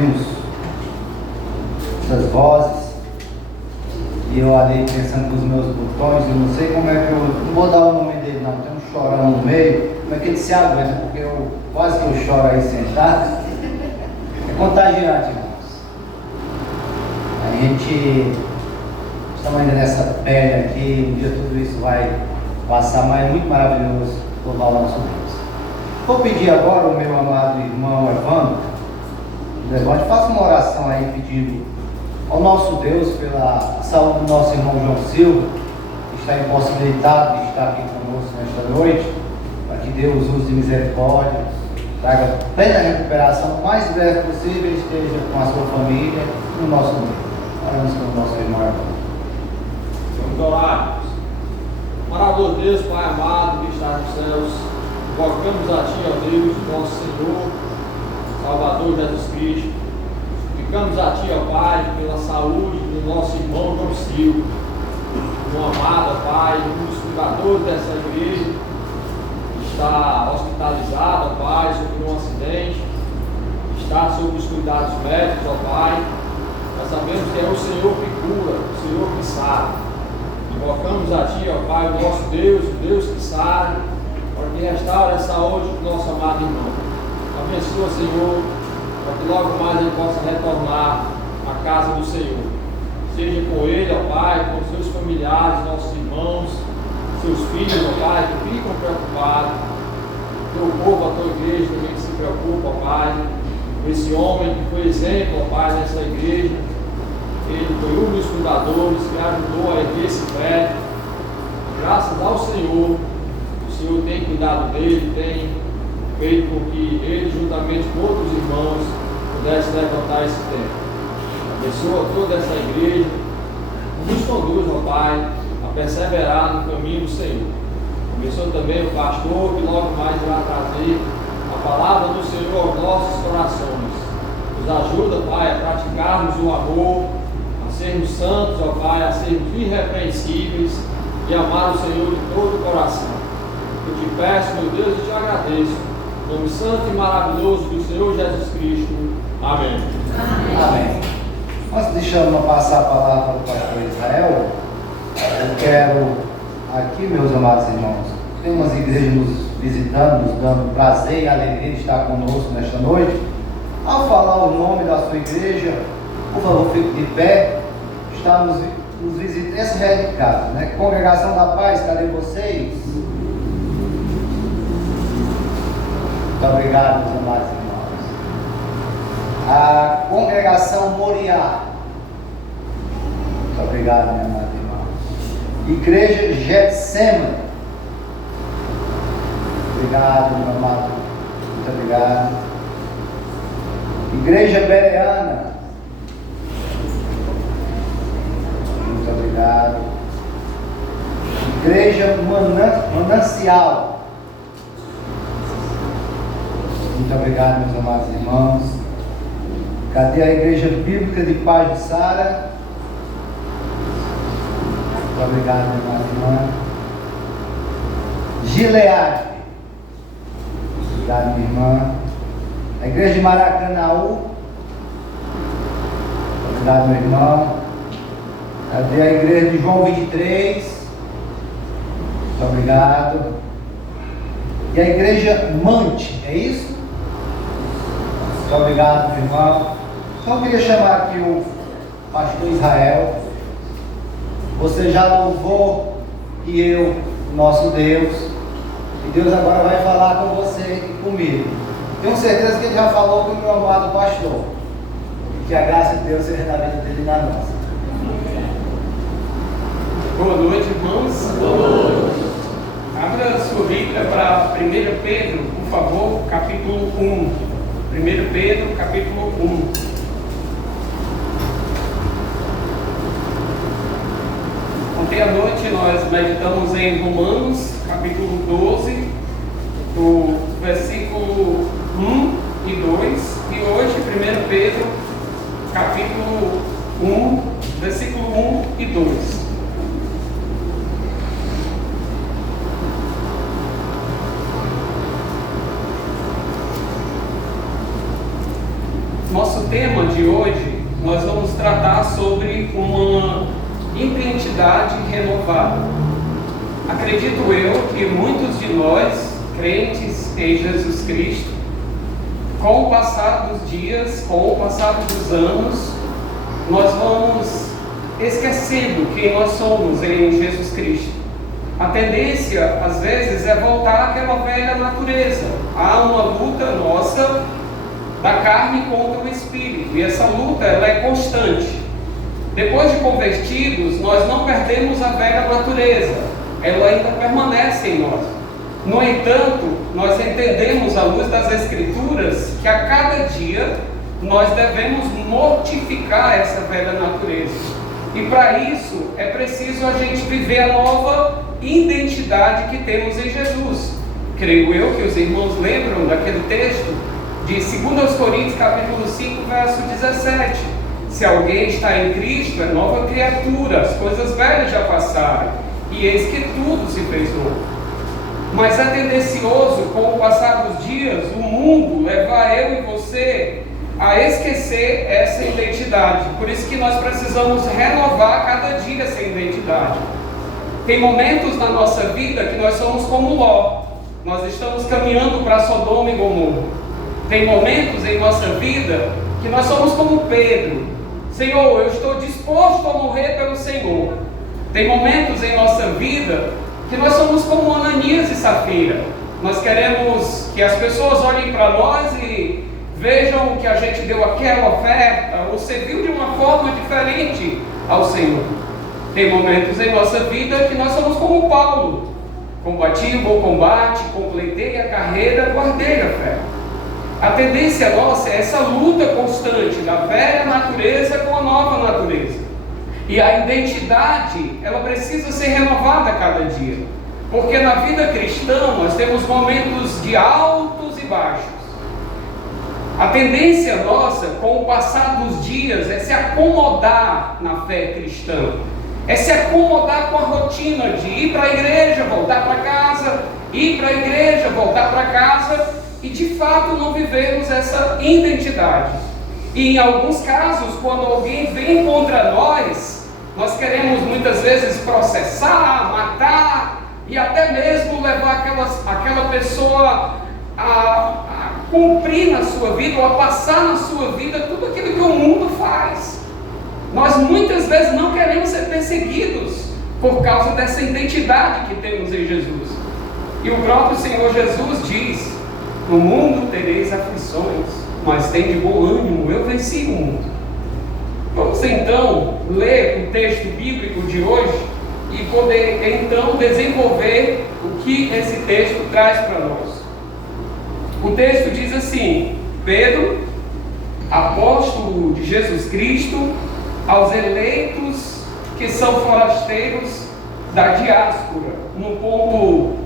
ouvimos essas vozes e eu ali pensando nos meus botões, eu não sei como é que eu, não vou dar o nome dele não, tem um chorão no meio, como é que ele se aguenta, porque quase que eu choro aí sentado, é contagiante, irmãos. A gente estamos ainda nessa pele aqui, um dia tudo isso vai passar, mas é muito maravilhoso louvar o nosso Deus. Vou pedir agora o meu amado irmão Evandro, levante, faça uma oração aí pedindo ao nosso Deus pela saúde do nosso irmão João Silva, que está impossibilitado de estar aqui conosco nesta noite, para que Deus use de misericórdia, traga plena recuperação, o mais breve possível, ele esteja com a sua família no nosso meio. Oramos pelo nosso irmão Evandro. Vamos orar. Maravilhoso Deus, Pai amado que está nos céus, invocamos a Ti, ó Deus, nosso Senhor, Salvador Jesus Cristo. Ficamos a Ti, ó Pai, pela saúde do nosso irmão João Silva, um amado, ó Pai, um dos fundadores dessa igreja, que está hospitalizado, ó Pai, sofreu um acidente, está sob os cuidados médicos, ó Pai. Nós sabemos que é o Senhor que cura, o Senhor que sara. Invocamos a Ti, ó Pai, o nosso Deus, o Deus que sara, para que restaure a saúde do nosso amado irmão. Abençoa, Senhor, para que logo mais ele possa retornar à casa do Senhor. Seja com ele, ó Pai, com seus familiares, nossos irmãos, seus filhos, ó Pai, que ficam preocupados. Teu povo, a tua igreja também que se preocupa, ó Pai, com esse homem que foi exemplo, ó Pai, nessa igreja. Ele foi um dos fundadores que ajudou a erguer esse prédio. Graças ao Senhor, o Senhor tem cuidado dele, tem feito com que ele, juntamente com outros irmãos, pudesse levantar esse templo. Abençoa toda essa igreja, nos conduz, ó Pai, a perseverar no caminho do Senhor. Abençoa também o pastor, que logo mais vai trazer a palavra do Senhor aos nossos corações. Nos ajuda, Pai, a praticarmos o amor, a sermos santos, ó Pai, a sermos irrepreensíveis e amar o Senhor de todo o coração. Eu te peço, meu Deus, e te agradeço. Em nome santo e maravilhoso do Senhor Jesus Cristo. Amém. Amém. Antes de chamar passar a palavra para o pastor Israel, eu quero aqui, meus amados irmãos, tem umas igrejas nos visitando, nos dando prazer e alegria de estar conosco nesta noite. Ao falar o nome da sua igreja, por favor, fique de pé. Está nos visitando, essa é de casa, né? Congregação da Paz, cadê vocês? Muito obrigado, meus amados irmãos. A congregação Moriá. Muito obrigado, meu amado irmão. Igreja Getsemane. Obrigado, meu amado. Muito obrigado. Igreja Bereana. Muito obrigado. Igreja Manancial. Muito obrigado, meus amados irmãos. Cadê a Igreja Bíblica de Paz de Sara? Muito obrigado, minha amada irmã. Gileade. Obrigado, minha irmã. A Igreja de Maracanaú. Obrigado, meu irmão. Cadê a Igreja de João 23? Muito obrigado. E a Igreja Mante, é isso? Muito obrigado, meu irmão. Então eu queria chamar aqui o pastor Israel. Você já louvou que eu, nosso Deus, e Deus agora vai falar com você e comigo. Tenho certeza que ele já falou com o meu amado pastor. E que a graça de Deus seja na vida dele e na nossa. Boa noite, irmãos. Boa noite. Abra sua Bíblia para 1 Pedro, por favor, capítulo 1. 1 Pedro, capítulo 1. Ontem à noite nós meditamos em Romanos, capítulo 12, do versículo 1 e 2. E hoje, 1 Pedro, capítulo 1, versículo 1 e 2. Nosso tema tema de hoje, nós vamos tratar sobre uma identidade renovada. Acredito eu que muitos de nós, crentes em Jesus Cristo, com o passar dos dias, com o passar dos anos, nós vamos esquecendo quem nós somos em Jesus Cristo. A tendência, às vezes, é voltar àquela velha natureza. Há uma luta nossa da carne contra o Espírito, e essa luta ela é constante. Depois de convertidos, nós não perdemos a velha natureza, ela ainda permanece em nós. No entanto, nós entendemos à luz das Escrituras que a cada dia nós devemos mortificar essa velha natureza. E para isso é preciso a gente viver a nova identidade que temos em Jesus. Creio eu que os irmãos lembram daquele texto de 2 Coríntios capítulo 5, verso 17. Se alguém está em Cristo, é nova criatura, as coisas velhas já passaram, e eis que tudo se fez novo. Mas é tendencioso, com o passar dos dias, o mundo levar eu e você a esquecer essa identidade. Por isso que nós precisamos renovar cada dia essa identidade. Tem momentos na nossa vida que nós somos como Ló. Nós estamos caminhando para Sodoma e Gomorra. Tem momentos em nossa vida que nós somos como Pedro. Senhor, eu estou disposto a morrer pelo Senhor. Tem momentos em nossa vida que nós somos como Ananias e Safira. Nós queremos que as pessoas olhem para nós e vejam que a gente deu aquela oferta ou serviu de uma forma diferente ao Senhor. Tem momentos em nossa vida que nós somos como Paulo. Combati o bom combate, completei a carreira, guardei a fé. A tendência nossa é essa luta constante da velha natureza com a nova natureza. E a identidade, ela precisa ser renovada a cada dia. Porque na vida cristã nós temos momentos de altos e baixos. A tendência nossa, com o passar dos dias, é se acomodar na fé cristã. É se acomodar com a rotina de ir para a igreja, voltar para casa, ir para a igreja, voltar para casa, e de fato não vivermos essa identidade. E em alguns casos, quando alguém vem contra nós queremos muitas vezes processar, matar e até mesmo levar aquela pessoa a cumprir na sua vida ou a passar na sua vida tudo aquilo que o mundo faz. Nós muitas vezes não queremos ser perseguidos por causa dessa identidade que temos em Jesus. E o próprio Senhor Jesus diz: no mundo tereis aflições, mas tem de bom ânimo, eu venci o mundo. Vamos então ler o texto bíblico de hoje e poder então desenvolver o que esse texto traz para nós. O texto diz assim: Pedro, apóstolo de Jesus Cristo, aos eleitos que são forasteiros da diáspora, no povo,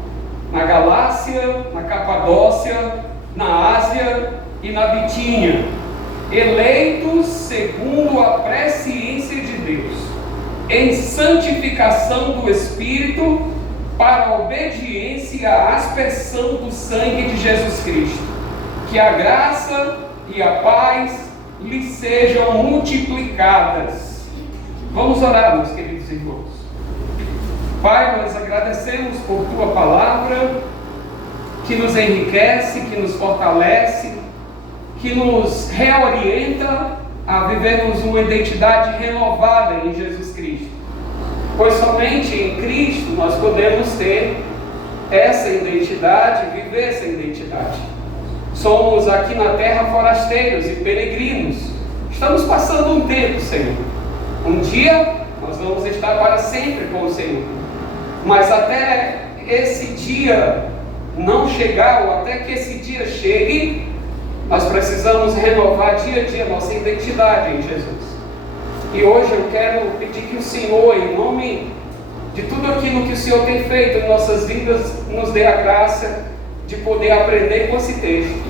na Galácia, na Capadócia, na Ásia e na Bitínia, eleitos segundo a presciência de Deus, em santificação do Espírito, para a obediência e a aspersão do sangue de Jesus Cristo. Que a graça e a paz lhes sejam multiplicadas. Vamos orar, meus queridos irmãos. Pai, nós agradecemos por Tua palavra, que nos enriquece, que nos fortalece, que nos reorienta a vivermos uma identidade renovada em Jesus Cristo. Pois somente em Cristo nós podemos ter essa identidade, viver essa identidade. Somos aqui na terra forasteiros e peregrinos. Estamos passando um tempo, Senhor. Um dia nós vamos estar para sempre com o Senhor. Mas até esse dia não chegar, ou até que esse dia chegue, nós precisamos renovar dia a dia nossa identidade em Jesus. E hoje eu quero pedir que o Senhor, em nome de tudo aquilo que o Senhor tem feito em nossas vidas, nos dê a graça de poder aprender com esse texto.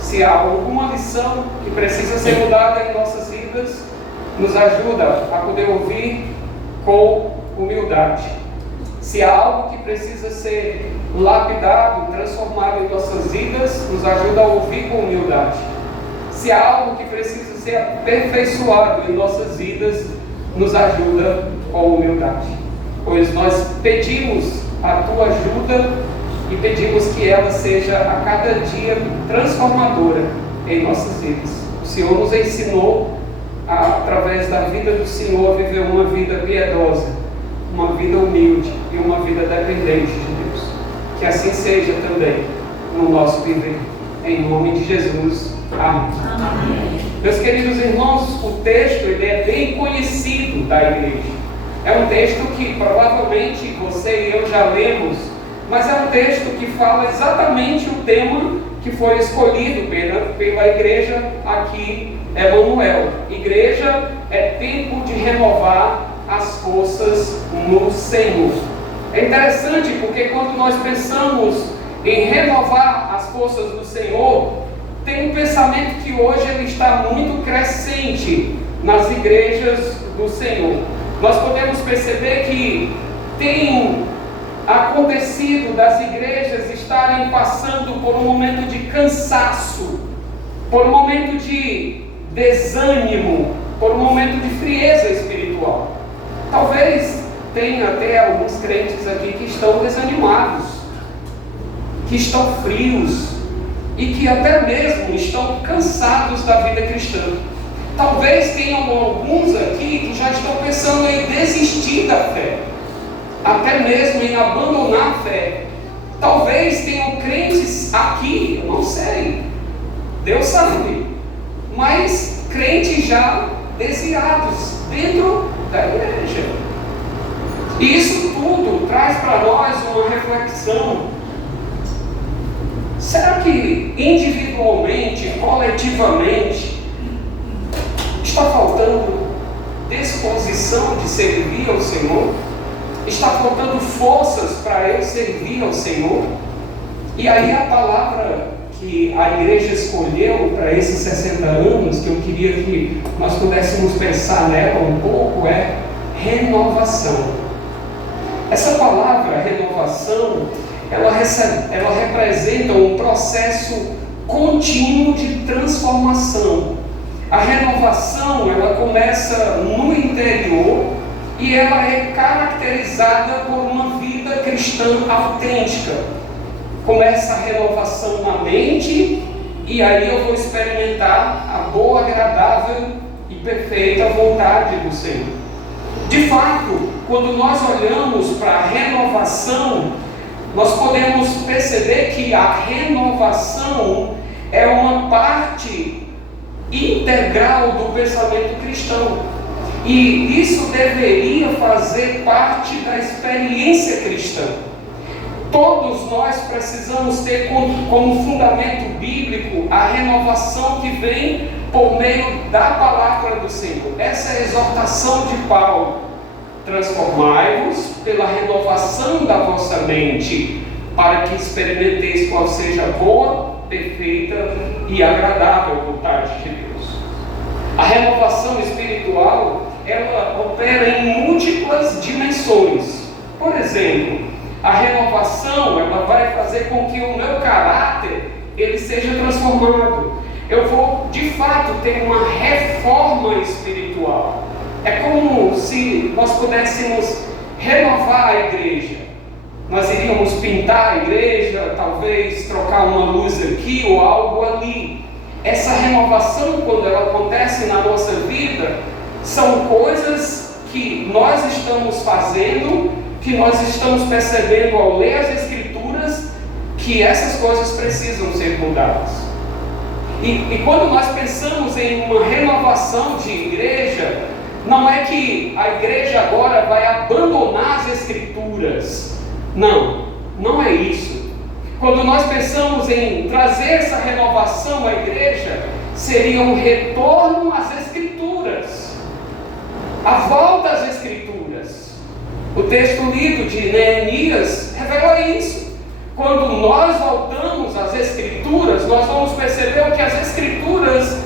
Se há alguma lição que precisa ser mudada em nossas vidas, nos ajuda a poder ouvir com humildade. Se há algo que precisa ser lapidado, transformado em nossas vidas, nos ajuda a ouvir com humildade. Se há algo que precisa ser aperfeiçoado em nossas vidas, nos ajuda com humildade. Pois nós pedimos a tua ajuda e pedimos que ela seja a cada dia transformadora em nossas vidas. O Senhor nos ensinou, através da vida do Senhor, a viver uma vida piedosa, uma vida humilde e uma vida dependente de Deus. Que assim seja também no nosso viver. Em nome de Jesus. Amém. Amém. Meus queridos irmãos, o texto ele é bem conhecido da igreja. É um texto que provavelmente você e eu já lemos, mas é um texto que fala exatamente o tema que foi escolhido pela igreja aqui, Emanuel. Igreja é tempo de renovar as forças no Senhor. É interessante porque quando nós pensamos em renovar as forças do Senhor, tem um pensamento que hoje ele está muito crescente nas igrejas do Senhor. Nós podemos perceber que tem acontecido das igrejas estarem passando por um momento de cansaço, por um momento de desânimo, por um momento de frieza espiritual. Talvez tenha até alguns crentes aqui que estão desanimados, que estão frios e que até mesmo estão cansados da vida cristã. Talvez tenham alguns aqui que já estão pensando em desistir da fé, até mesmo em abandonar a fé. Talvez tenham crentes aqui, eu não sei, Deus sabe, mas crentes já desviados dentro da igreja. E isso tudo traz para nós uma reflexão. Será que individualmente, coletivamente, está faltando disposição de servir ao Senhor? Está faltando forças para eu servir ao Senhor? E aí a palavra que a igreja escolheu para esses 60 anos, que eu queria que nós pudéssemos pensar nela um pouco, é renovação. Essa palavra renovação, ela representa um processo contínuo de transformação. A renovação, ela começa no interior e ela é caracterizada por uma vida cristã autêntica. Começa a renovação na mente e aí eu vou experimentar a boa, agradável e perfeita vontade do Senhor. De fato, quando nós olhamos para a renovação, nós podemos perceber que a renovação é uma parte integral do pensamento cristão. E isso deveria fazer parte da experiência cristã. Todos nós precisamos ter como fundamento bíblico a renovação que vem por meio da palavra do Senhor. Essa é a exortação de Paulo. Transformai-vos pela renovação da vossa mente, para que experimenteis qual seja a boa, perfeita e agradável vontade de Deus. A renovação espiritual, ela opera em múltiplas dimensões. Por exemplo, a renovação, ela vai fazer com que o meu caráter, ele seja transformado. Eu vou, de fato, ter uma reforma espiritual. É como se nós pudéssemos renovar a igreja. Nós iríamos pintar a igreja, talvez trocar uma luz aqui ou algo ali. Essa renovação, quando ela acontece na nossa vida, são coisas que nós estamos fazendo, que nós estamos percebendo ao ler as Escrituras, que essas coisas precisam ser mudadas. E quando nós pensamos em uma renovação de igreja, não é que a igreja agora vai abandonar as Escrituras. Não, não é isso. Quando nós pensamos em trazer essa renovação à igreja, seria um retorno às Escrituras, a volta às Escrituras. O texto lido de Neemias revela isso. Quando nós voltamos às Escrituras, nós vamos perceber o que as Escrituras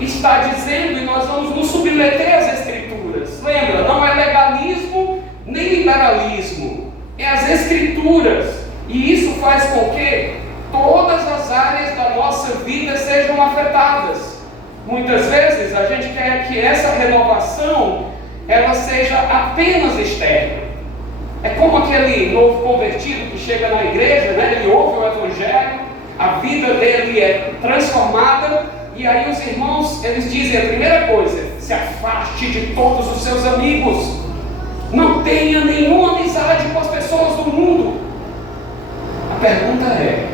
está dizendo e nós vamos nos submeter às Escrituras. Lembra, não é legalismo nem liberalismo, é as Escrituras. E isso faz com que todas as áreas da nossa vida sejam afetadas. Muitas vezes a gente quer que essa renovação ela seja apenas externa. É como aquele novo convertido que chega na igreja, né? Ele ouve o Evangelho, a vida dele é transformada, e aí os irmãos, eles dizem a primeira coisa: se afaste de todos os seus amigos, não tenha nenhuma amizade com as pessoas do mundo. A pergunta é: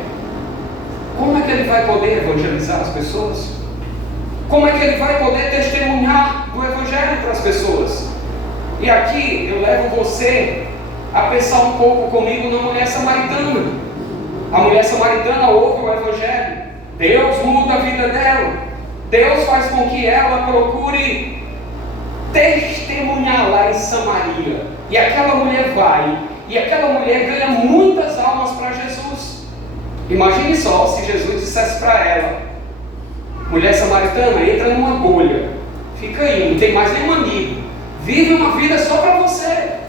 como é que ele vai poder evangelizar as pessoas? Como é que ele vai poder testemunhar do Evangelho para as pessoas? E aqui eu levo você a pensar um pouco comigo na mulher samaritana. A mulher samaritana ouve o Evangelho, Deus muda a vida dela, Deus faz com que ela procure testemunhar lá em Samaria. E aquela mulher vai, e aquela mulher ganha muitas almas para Jesus. Imagine só se Jesus dissesse para ela: mulher samaritana, entra numa bolha, fica aí, não tem mais nenhum amigo, vive uma vida só para você.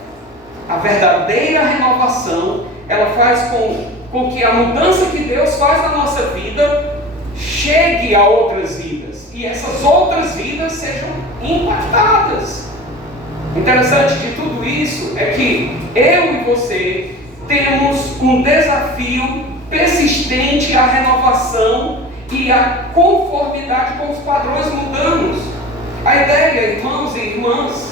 A verdadeira renovação, ela faz com que a mudança que Deus faz na nossa vida chegue a outras vidas, e essas outras vidas sejam impactadas. Interessante de tudo isso é que eu e você temos um desafio persistente à renovação e à conformidade com os padrões mundanos. A ideia, irmãos e irmãs,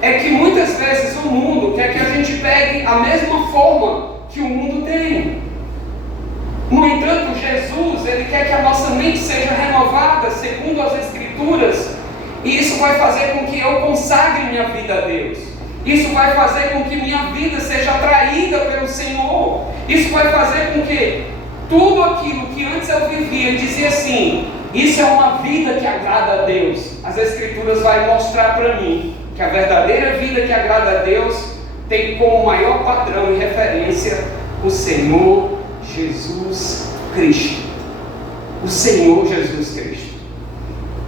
é que muitas vezes o mundo quer que a gente pegue a mesma forma que o mundo tem. No entanto, Jesus, ele quer que a nossa mente seja renovada segundo as Escrituras, e isso vai fazer com que eu consagre minha vida a Deus. Isso vai fazer com que minha vida seja atraída pelo Senhor. Isso vai fazer com que tudo aquilo que antes eu vivia e dizia assim: isso é uma vida que agrada a Deus, as Escrituras vão mostrar para mim que a verdadeira vida que agrada a Deus tem como maior padrão e referência o Senhor Jesus Cristo. O Senhor Jesus Cristo.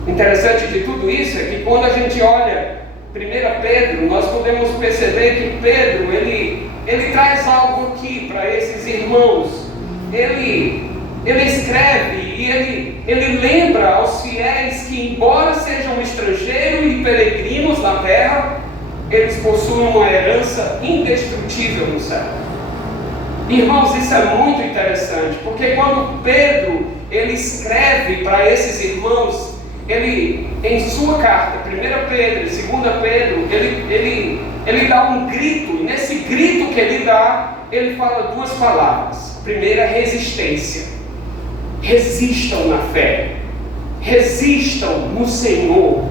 Interessante de tudo isso é que quando a gente olha 1 Pedro, nós podemos perceber que Pedro, ele traz algo aqui para esses irmãos. Ele escreve e ele lembra aos fiéis que, embora sejam estrangeiros e peregrinos na terra, eles possuem uma herança indestrutível no céu. Irmãos, isso é muito interessante, porque quando Pedro ele escreve para esses irmãos, ele, em sua carta, 1 Pedro e 2 Pedro, ele dá um grito, e nesse grito que ele dá, ele fala duas palavras. A primeira é resistência. Resistam na fé, resistam no Senhor.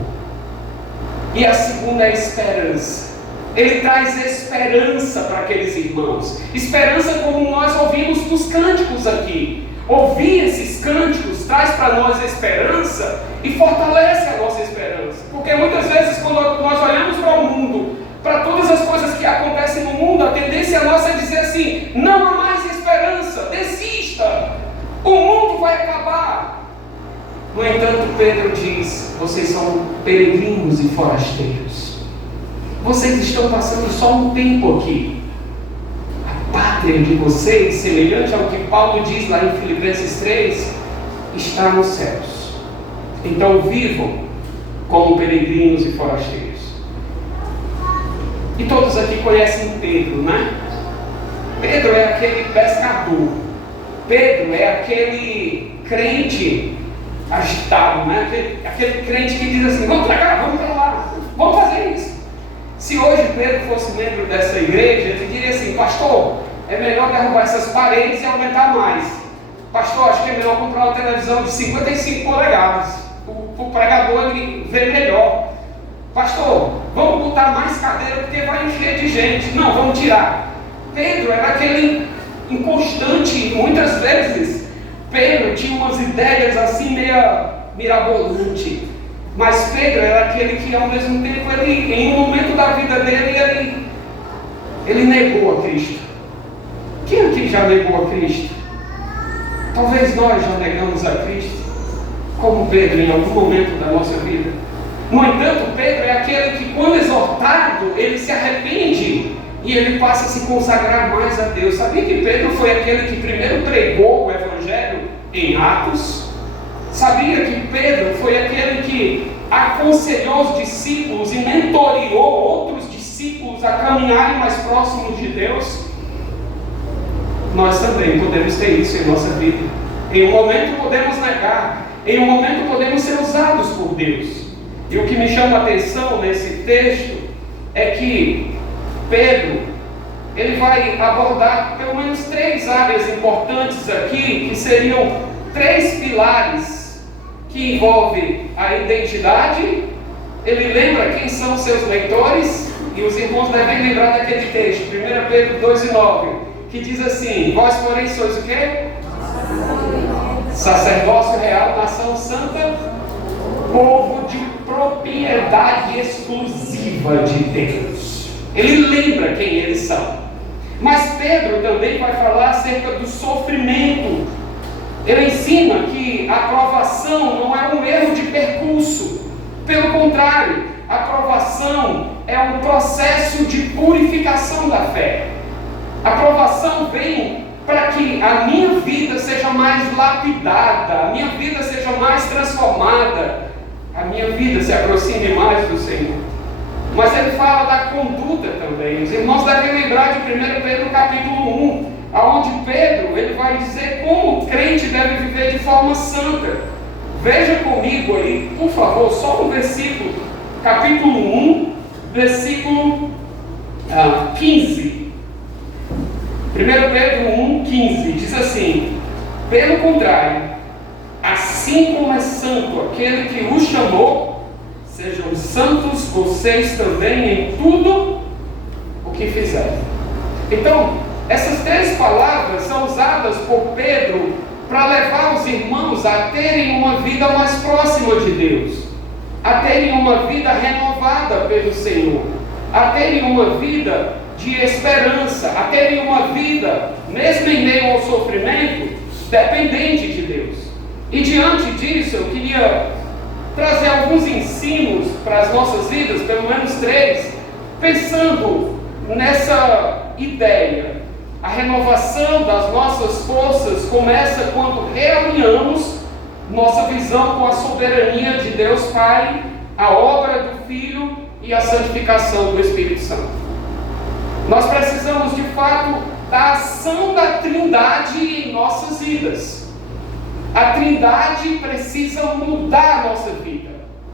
E a segunda é esperança. Ele traz esperança para aqueles irmãos. Esperança como nós ouvimos nos cânticos aqui. Ouvir esses cânticos traz para nós esperança e fortalece a nossa esperança. Porque muitas vezes quando nós olhamos para o mundo, para todas as coisas que acontecem no mundo, a tendência nossa é dizer assim: não há mais esperança, desista, o mundo vai acabar. No entanto, Pedro diz: vocês são peregrinos e forasteiros. Vocês estão passando só um tempo aqui. A pátria de vocês, semelhante ao que Paulo diz lá em Filipenses 3, está nos céus. Então vivam como peregrinos e forasteiros. E todos aqui conhecem Pedro, né? Pedro é aquele pescador. Pedro é aquele crente agitado, né? Aquele crente que diz assim: vamos para cá, vamos para lá, vamos fazer isso. Se hoje Pedro fosse membro dessa igreja, ele diria assim: pastor, é melhor derrubar essas paredes e aumentar mais. Pastor, acho que é melhor comprar uma televisão de 55 polegadas. O pregador ele vê melhor. Pastor, vamos botar mais cadeira porque vai encher de gente. Não, vamos tirar. Pedro era aquele inconstante. Muitas vezes Pedro tinha umas ideias assim meio mirabolante. Mas Pedro era aquele que ao mesmo tempo, em um momento da vida dele, ele negou a Cristo. Quem aqui já negou a Cristo? Talvez nós já negamos a Cristo, como Pedro em algum momento da nossa vida. No entanto, Pedro é aquele que, quando exortado, ele se arrepende e ele passa a se consagrar mais a Deus. Sabia que Pedro foi aquele que primeiro pregou o Evangelho em Atos? Sabia que Pedro foi aquele que aconselhou os discípulos e mentoreou outros discípulos a caminharem mais próximos de Deus? Nós também podemos ter isso em nossa vida. Em um momento podemos negar, em um momento podemos ser usados por Deus. E o que me chama a atenção nesse texto é que Pedro, ele vai abordar pelo menos 3 áreas importantes aqui, que seriam 3 pilares que envolvem a identidade. Ele lembra quem são seus leitores, e os irmãos devem lembrar daquele texto, 1 Pedro 2:9, que diz assim: vós, porém, sois o quê? Sacerdócio real, nação santa, povo de propriedade exclusiva de Deus. Ele lembra quem eles são. Mas Pedro também vai falar acerca do sofrimento. Ele ensina que a aprovação não é um erro de percurso. Pelo contrário, a aprovação é um processo de purificação da fé. A aprovação vem para que a minha vida seja mais lapidada, a minha vida seja mais transformada, a minha vida se aproxime mais do Senhor. Mas ele fala da conduta também. Os irmãos devem lembrar de 1 Pedro capítulo 1, onde Pedro ele vai dizer como o crente deve viver de forma santa. Veja comigo aí, por favor, só no versículo, capítulo 1, versículo 15. 1 Pedro 1,15 diz assim: pelo contrário, assim como é santo aquele que os chamou, sejam santos vocês também em tudo o que fizerem. Então, essas 3 palavras são usadas por Pedro para levar os irmãos a terem uma vida mais próxima de Deus, a terem uma vida renovada pelo Senhor, a terem uma vida de esperança, a terem uma vida, mesmo em meio ao sofrimento, dependente de Deus. E diante disso, eu queria trazer alguns ensinos para as nossas vidas, pelo menos 3, pensando nessa ideia. A renovação das nossas forças começa quando realinhamos nossa visão com a soberania de Deus Pai, a obra do Filho e a santificação do Espírito Santo. Nós precisamos de fato da ação da Trindade em nossas vidas. A Trindade precisa mudar a nossa vida.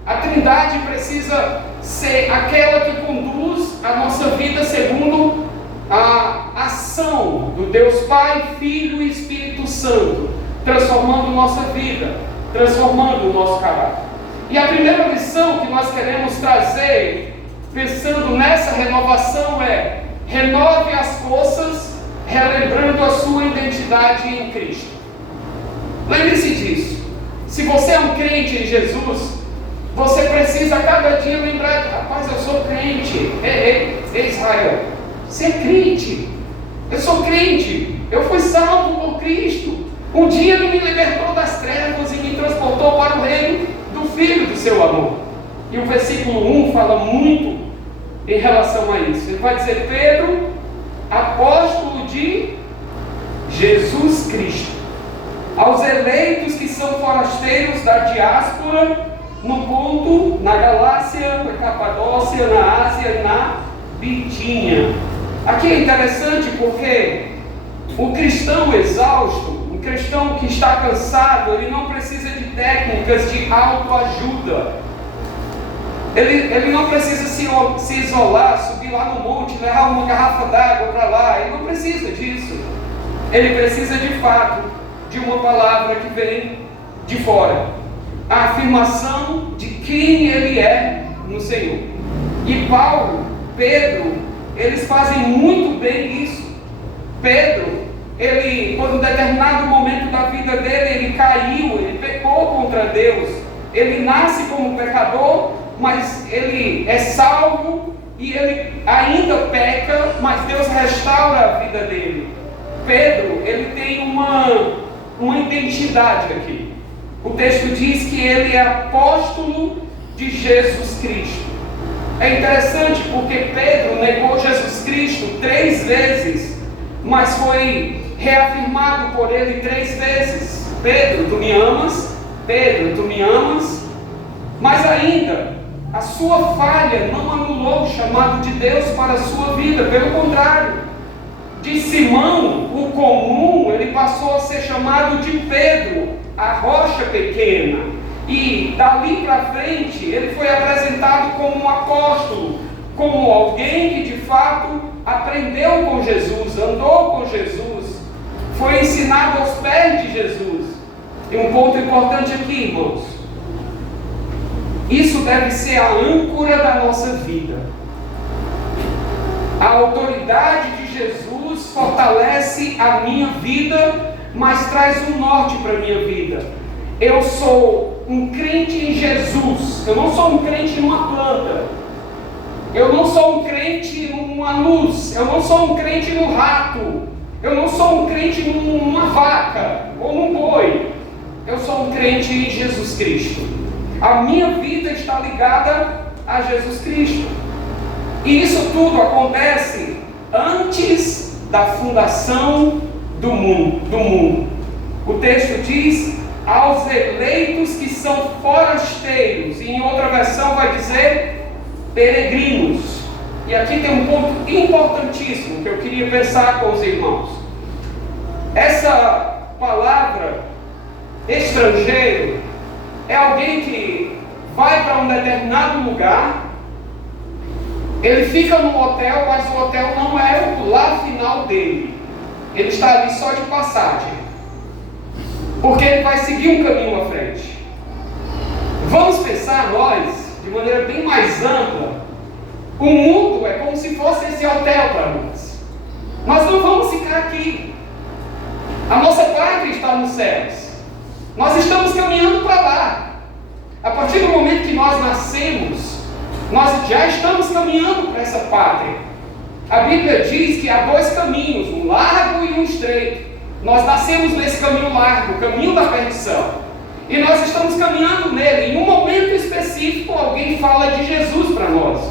A Trindade precisa ser aquela que conduz a nossa vida segundo a ação do Deus Pai, Filho e Espírito Santo, transformando nossa vida, transformando o nosso caráter. E a primeira lição que nós queremos trazer, pensando nessa renovação, é: renove as forças, relembrando a sua identidade em Cristo. Lembre-se disso. Se você é um crente em Jesus, você precisa a cada dia lembrar: rapaz, eu sou crente. Ei, Israel, você é crente. Eu sou crente. Eu fui salvo por Cristo. Um dia Ele me libertou das trevas e me transportou para o reino do Filho do seu amor. E o versículo 1 fala muito em relação a isso. Ele vai dizer: Pedro, apóstolo de Jesus Cristo, aos eleitos que são forasteiros da diáspora, no Ponto, na Galácia, na Capadócia, na Ásia e na Bitínia. Aqui é interessante porque o cristão exausto, o cristão que está cansado, ele não precisa de técnicas de autoajuda. Ele não precisa se isolar, subir lá no monte, levar uma garrafa d'água para lá. Ele não precisa disso. Ele precisa de fato de uma palavra que vem de fora. A afirmação de quem ele é no Senhor. E Paulo, Pedro, eles fazem muito bem isso. Pedro, ele, por um determinado momento da vida dele, ele caiu, ele pecou contra Deus. Ele nasce como pecador, mas ele é salvo e ele ainda peca, mas Deus restaura a vida dele. Pedro, ele tem uma identidade aqui. O texto diz que ele é apóstolo de Jesus Cristo. É interessante porque Pedro negou Jesus Cristo 3 vezes, mas foi reafirmado por ele 3 vezes. Pedro, tu me amas? Pedro, tu me amas? Mas ainda, a sua falha não anulou o chamado de Deus para a sua vida, pelo contrário. De Simão, o comum, ele passou a ser chamado de Pedro, a rocha pequena. E dali para frente, ele foi apresentado como um apóstolo, como alguém que de fato aprendeu com Jesus, andou com Jesus, foi ensinado aos pés de Jesus. E um ponto importante aqui, irmãos, isso deve ser a âncora da nossa vida. A autoridade de Jesus fortalece a minha vida, mas traz um norte para a minha vida. Eu sou um crente em Jesus, eu não sou um crente numa planta, eu não sou um crente numa luz, eu não sou um crente no rato, eu não sou um crente numa vaca ou num boi, eu sou um crente em Jesus Cristo. A minha vida está ligada a Jesus Cristo. E isso tudo acontece antes da fundação do mundo. O texto diz: aos eleitos que são forasteiros. E em outra versão vai dizer peregrinos. E aqui tem um ponto importantíssimo que eu queria pensar com os irmãos. Essa palavra estrangeiro é alguém que vai para um determinado lugar, ele fica no hotel, mas o hotel não é o lar final dele. Ele está ali só de passagem, porque ele vai seguir um caminho à frente. Vamos pensar nós, de maneira bem mais ampla, o mundo é como se fosse esse hotel para nós. Nós não vamos ficar aqui. A nossa pátria está nos céus. Nós estamos caminhando para lá. A partir do momento que nós nascemos, nós já estamos caminhando para essa pátria. A Bíblia diz que há dois caminhos, um largo e um estreito. Nós nascemos nesse caminho largo, o caminho da perdição. E nós estamos caminhando nele. Em um momento específico, alguém fala de Jesus para nós.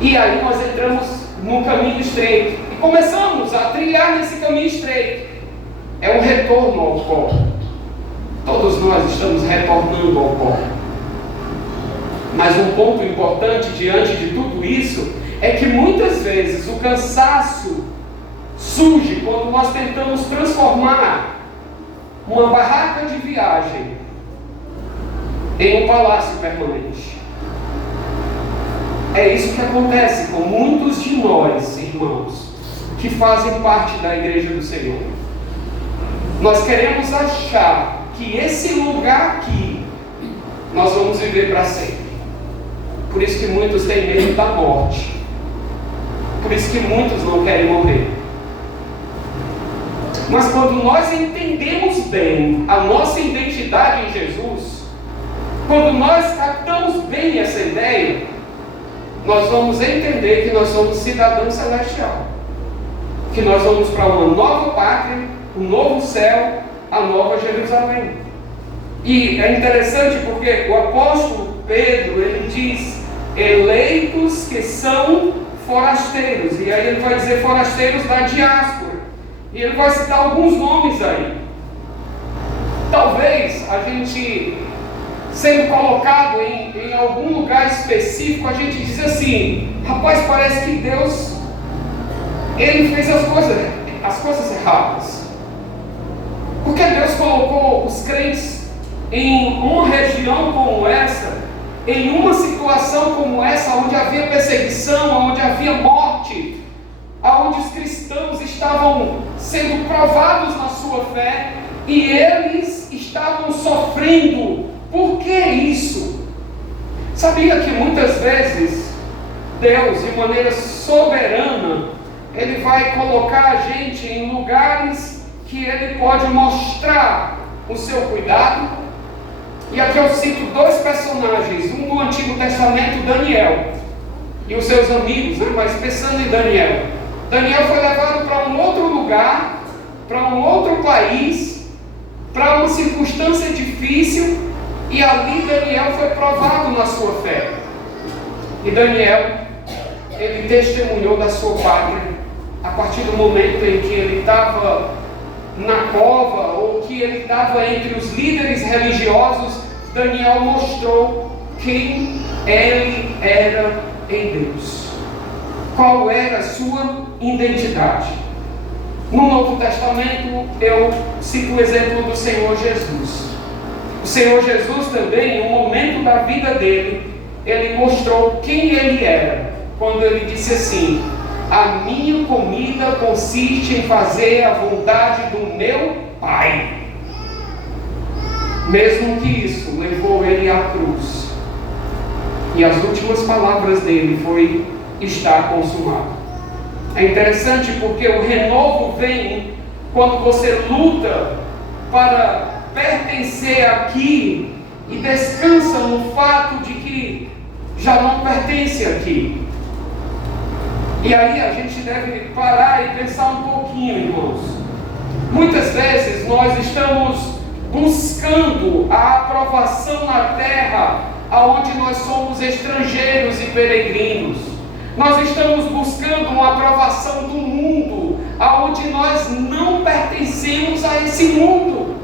E aí nós entramos no caminho estreito. E começamos a trilhar nesse caminho estreito. É um retorno ao pó. Todos nós estamos retornando ao pó. Mas um ponto importante diante de tudo isso é que muitas vezes o cansaço surge quando nós tentamos transformar uma barraca de viagem em um palácio permanente. É isso que acontece com muitos de nós, irmãos, que fazem parte da igreja do Senhor. Nós queremos achar que esse lugar aqui nós vamos viver para sempre. Por isso que muitos têm medo da morte. Por isso que muitos não querem morrer. Mas quando nós entendemos bem a nossa identidade em Jesus, quando nós captamos bem essa ideia, nós vamos entender que nós somos cidadãos celestiais, que nós vamos para uma nova pátria, um novo céu, a nova Jerusalém. E é interessante porque o apóstolo Pedro, ele diz eleitos que são forasteiros, e aí ele vai dizer forasteiros da diáspora, e ele vai citar alguns nomes aí. Talvez a gente, sendo colocado em algum lugar específico, a gente diz assim: rapaz, parece que Deus, ele fez as coisas erradas. Porque Deus colocou os crentes em uma região como essa, em uma situação como essa, onde havia perseguição, onde havia morte, onde os cristãos estavam sendo provados na sua fé, e eles estavam sofrendo. Por que isso? Sabia que muitas vezes Deus, de maneira soberana, Ele vai colocar a gente em lugares que Ele pode mostrar o seu cuidado? E aqui eu cito dois personagens, um do Antigo Testamento, Daniel, e os seus amigos, né? Mas pensando em Daniel. Daniel foi levado para um outro lugar, para um outro país, para uma circunstância difícil, e ali Daniel foi provado na sua fé. E Daniel, ele testemunhou da sua pátria, a partir do momento em que ele estava na cova, ou que ele estava entre os líderes religiosos, Daniel mostrou quem ele era em Deus. Qual era a sua identidade? No Novo Testamento, eu cito o exemplo do Senhor Jesus. O Senhor Jesus também, no momento da vida dele, ele mostrou quem ele era, quando ele disse assim: a minha comida consiste em fazer a vontade do meu Pai. Mesmo que isso levou ele à cruz. E as últimas palavras dele foi: está consumado. É interessante porque o renovo vem quando você luta para pertencer aqui e descansa no fato de que já não pertence aqui. E aí a gente deve parar e pensar um pouquinho, irmãos. Muitas vezes nós estamos buscando a aprovação na terra, aonde nós somos estrangeiros e peregrinos. Nós estamos buscando uma aprovação do mundo, aonde nós não pertencemos a esse mundo.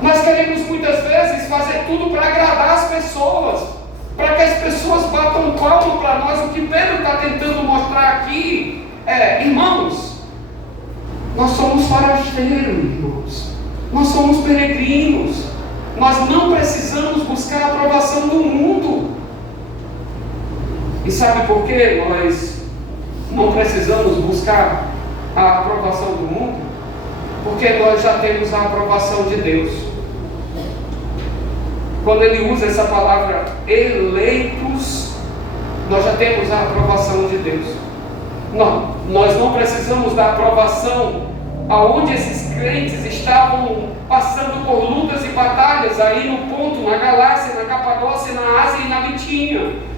Nós queremos muitas vezes fazer tudo para agradar as pessoas, para que as pessoas batam palmo para nós. O que Pedro está tentando mostrar aqui é: irmãos, nós somos forasteiros, irmãos, nós somos peregrinos, nós não precisamos buscar a aprovação do mundo. E sabe por que nós não precisamos buscar a aprovação do mundo? Porque nós já temos a aprovação de Deus. Quando ele usa essa palavra eleitos, nós já temos a aprovação de Deus. Nós não precisamos da aprovação aonde esses crentes estavam passando por lutas e batalhas aí no ponto, na Galácia, na Capadócia, na Ásia e na Bitínia.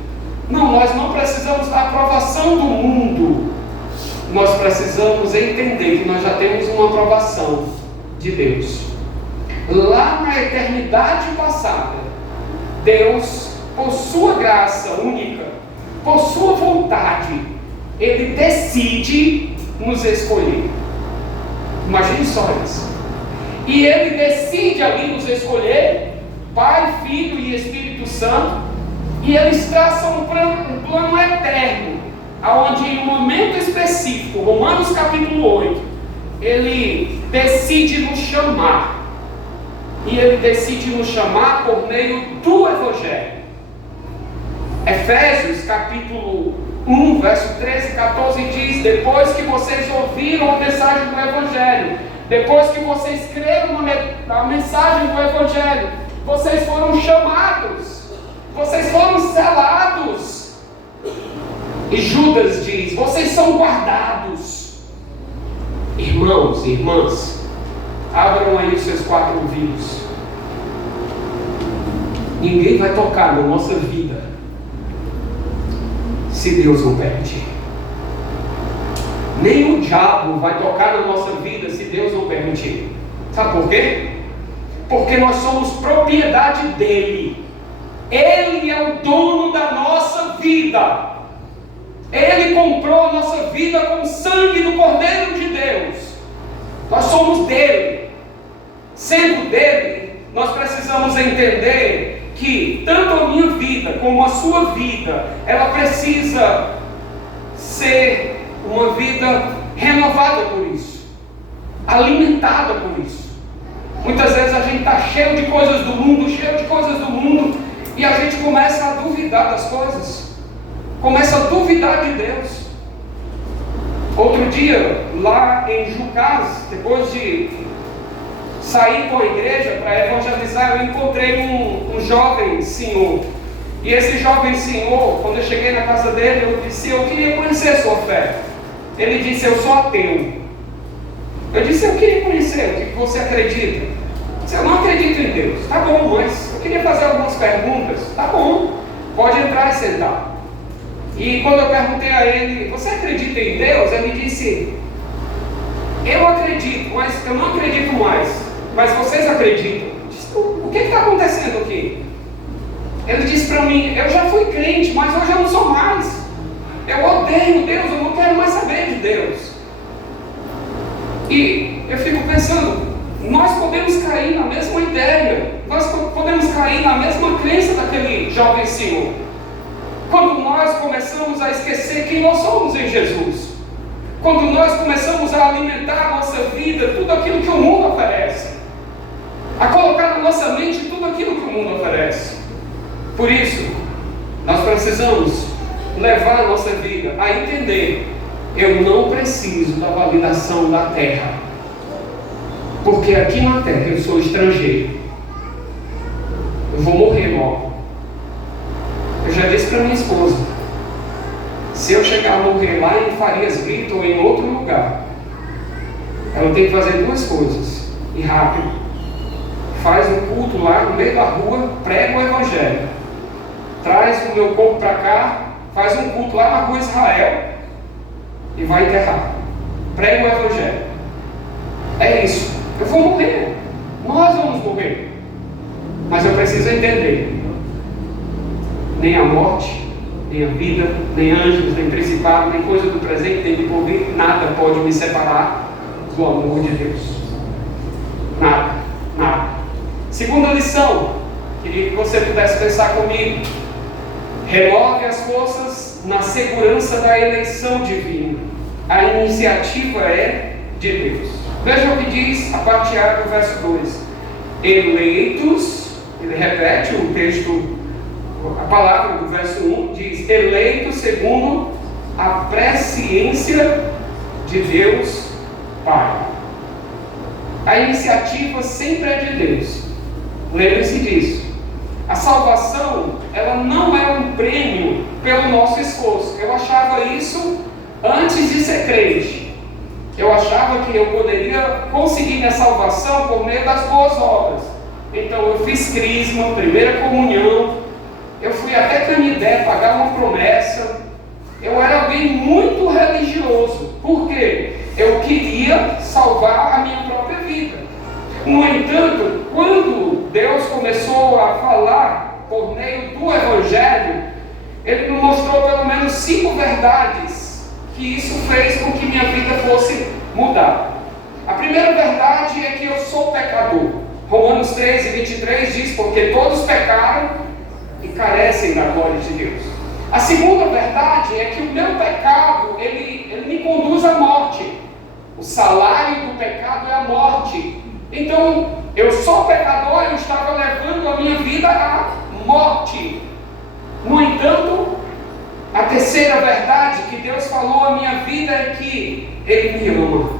Não, nós não precisamos da aprovação do mundo. Nós precisamos entender que nós já temos uma aprovação de Deus. Lá na eternidade passada, Deus, por sua graça única, por sua vontade, Ele decide nos escolher. Imagine só isso. E Ele decide ali nos escolher, Pai, Filho e Espírito Santo, e Eles traçam um plano eterno, onde em um momento específico, Romanos capítulo 8, Ele decide nos chamar. E Ele decide nos chamar por meio do Evangelho. Efésios capítulo 1, verso 13 e 14 diz: depois que vocês ouviram a mensagem do Evangelho, depois que vocês creram na mensagem do Evangelho, vocês foram chamados, vocês foram selados. E Judas diz: vocês são guardados. Irmãos e irmãs, abram aí os seus 4 ouvidos. Ninguém vai tocar na nossa vida se Deus não permitir. Nem o diabo vai tocar na nossa vida se Deus não permitir. Sabe por quê? Porque nós somos propriedade dele. Ele é o dono da nossa vida. Ele comprou a nossa vida com o sangue do Cordeiro de Deus. Nós somos dele. Sendo dele, nós precisamos entender que tanto a minha vida como a sua vida, ela precisa ser uma vida renovada por isso, alimentada por isso. Muitas vezes a gente está cheio de coisas do mundo, e a gente começa a duvidar das coisas, começa a duvidar de Deus. Outro dia, lá em Jucás, depois de saí com a igreja para evangelizar, eu encontrei um jovem senhor. E esse jovem senhor, quando eu cheguei na casa dele, eu disse: eu queria conhecer a sua fé. Ele disse: eu sou ateu. Eu disse: eu queria conhecer, o que você acredita? Ele disse: eu não acredito em Deus. Tá bom, mas eu queria fazer algumas perguntas. Tá bom, pode entrar e sentar. E quando eu perguntei a ele: você acredita em Deus? Ele disse: eu acredito, mas eu não acredito mais. Mas vocês acreditam? Eu disse: o que está acontecendo aqui? Ele disse para mim: eu já fui crente, mas hoje eu não sou mais. Eu odeio Deus, eu não quero mais saber de Deus. E eu fico pensando, nós podemos cair na mesma ideia, nós podemos cair na mesma crença daquele jovem senhor. Quando nós começamos a esquecer quem nós somos em Jesus, quando nós começamos a alimentar a nossa vida, tudo aquilo que o mundo oferece, a colocar na nossa mente tudo aquilo que o mundo oferece. Por isso, nós precisamos levar a nossa vida a entender: eu não preciso da validação da terra, porque aqui na terra eu sou estrangeiro, eu vou morrer logo. Eu já disse para minha esposa, se eu chegar a morrer lá em Farias Brito ou em outro lugar, ela tem que fazer duas coisas, e rápido: faz um culto lá no meio da rua, prega o evangelho, traz o meu corpo para cá, faz um culto lá na rua Israel e vai enterrar, prega o evangelho. É isso, eu vou morrer, nós vamos morrer, mas eu preciso entender: nem a morte, nem a vida, nem anjos, nem principado, nem coisa do presente, nem do porvir, nada pode me separar do amor de Deus. Nada, nada. Segunda lição, queria que você pudesse pensar comigo: renove as forças na segurança da eleição divina. A iniciativa é de Deus. Veja o que diz a parte A do verso 2: eleitos, ele repete o texto, a palavra do verso 1 diz: eleitos segundo a presciência de Deus Pai. A iniciativa sempre é de Deus. Lembre-se disso. A salvação, ela não é um prêmio pelo nosso esforço. Eu achava isso antes de ser crente. Eu achava que eu poderia conseguir minha salvação por meio das boas obras. Então eu fiz crisma, primeira comunhão, eu fui até Canidé pagar uma promessa. Eu era alguém muito religioso. Por quê? Eu queria salvar a minha própria vida. No entanto, quando Deus começou a falar por meio do Evangelho, Ele me mostrou pelo menos 5 verdades que isso fez com que minha vida fosse mudar. A primeira verdade é que eu sou pecador. Romanos 13:23 diz: porque todos pecaram e carecem da glória de Deus. A segunda verdade é que o meu pecado, ele me conduz à morte. O salário do pecado é a morte. Então, eu sou pecador e eu estava levando a minha vida à morte. No entanto, a terceira verdade que Deus falou à minha vida é que Ele me ama.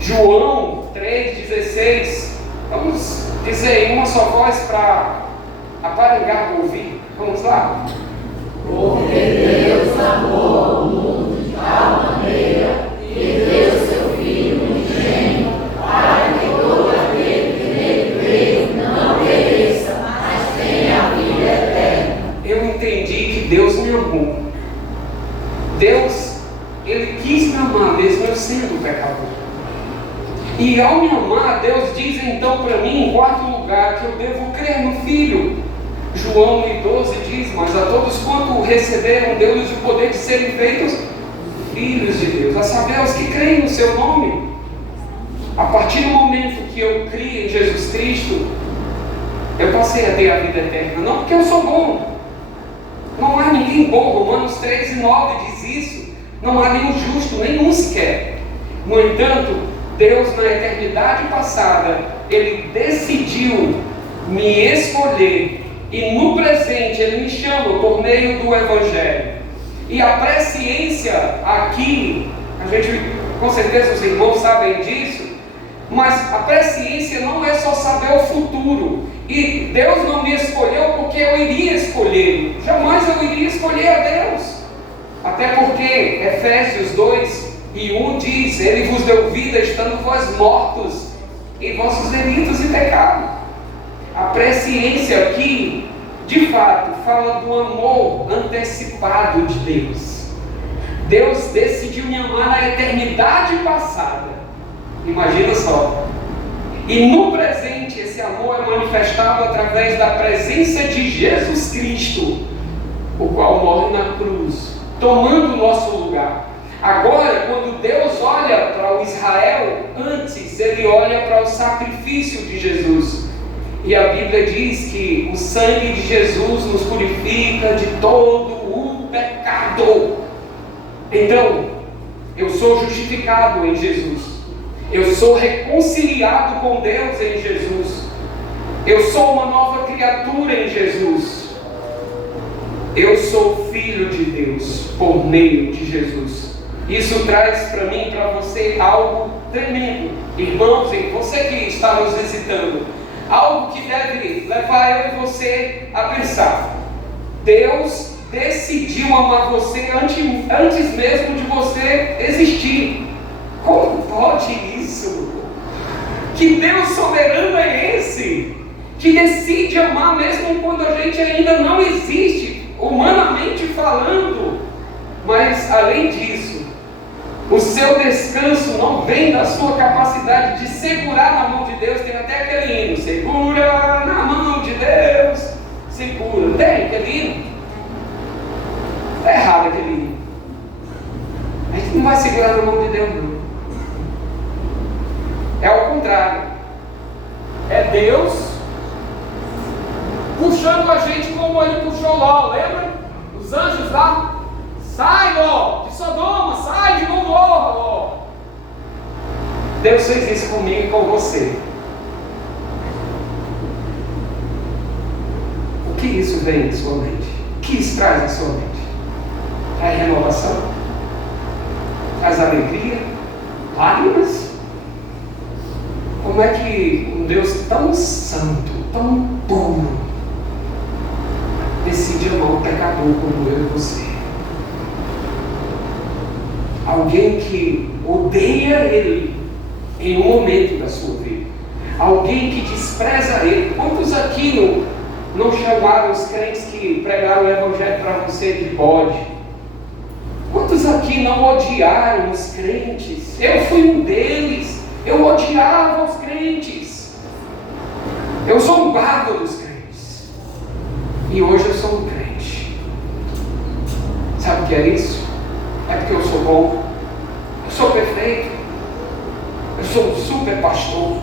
João 3,16. Vamos dizer em uma só voz para aparelhar o ouvir. Vamos lá? Porque Deus amou o mundo de tal maneira que deu seu Filho unigênito, para que todo aquele que nele crê não pereça, mas tenha a vida eterna. Eu entendi que Deus me amou. Deus, Ele quis me amar, mesmo eu sendo pecador. E ao me amar, Deus diz então para mim, em quarto lugar, que eu devo crer no Filho. João 1,12 diz: mas a todos quanto receberam, deu-lhes o poder de serem feitos filhos de Deus, a saber, aos que creem no seu nome. A partir do momento que eu criei em Jesus Cristo, eu passei a ter a vida eterna. Não porque eu sou bom, não há ninguém bom. Romanos 3:9 diz isso. Não há nenhum justo, nenhum sequer. No entanto, Deus, na eternidade passada, Ele decidiu me escolher. E no presente Ele me chama por meio do Evangelho. E a presciência aqui, a gente, com certeza os irmãos sabem disso, mas a presciência não é só saber o futuro. E Deus não me escolheu porque eu iria escolher. Jamais eu iria escolher a Deus. Até porque Efésios 2:1 diz: Ele vos deu vida estando vós mortos em vossos delitos e pecados. A presciência aqui, de fato, fala do amor antecipado de Deus. Deus decidiu me amar na eternidade passada. Imagina só. E no presente, esse amor é manifestado através da presença de Jesus Cristo, o qual morre na cruz, tomando o nosso lugar. Agora, quando Deus olha para o Israel, antes ele olha para o sacrifício de Jesus. E a Bíblia diz que o sangue de Jesus nos purifica de todo o pecado. Então, eu sou justificado em Jesus. Eu sou reconciliado com Deus em Jesus. Eu sou uma nova criatura em Jesus. Eu sou filho de Deus por meio de Jesus. Isso traz para mim e para você algo tremendo. Irmãos, e você que está nos visitando, algo que deve levar eu e você a pensar. Deus decidiu amar você antes mesmo de você existir. Como pode isso? Que Deus soberano é esse? Que decide amar mesmo quando a gente ainda não existe, humanamente falando. Mas além disso, o seu descanso não vem da sua capacidade de segurar na mão de Deus. Tem até aquele hino: segura na mão de Deus, segura. Tem aquele hino? Está errado aquele hino. A gente não vai segurar na mão de Deus, não. É ao contrário. É Deus puxando a gente como ele puxou Ló. Lembra? Os anjos lá. Sai, Ló, de Sodoma, sai de Gomorra, Ló. Deus fez isso comigo e com você. O que isso vem em sua mente? O que isso traz em sua mente? Traz renovação? Traz alegria? Lágrimas? Como é que um Deus tão santo, tão puro, decide amar um pecador como eu e você? Alguém que odeia Ele em um momento da sua vida. Alguém que despreza Ele. Quantos aqui não chamaram os crentes que pregaram o Evangelho para você de bode? Quantos aqui não odiaram os crentes? Eu fui um deles. Eu odiava os crentes. Eu zombava dos crentes. E hoje eu sou um crente. Sabe o que é isso? É porque eu sou bom, eu sou perfeito, eu sou um super pastor.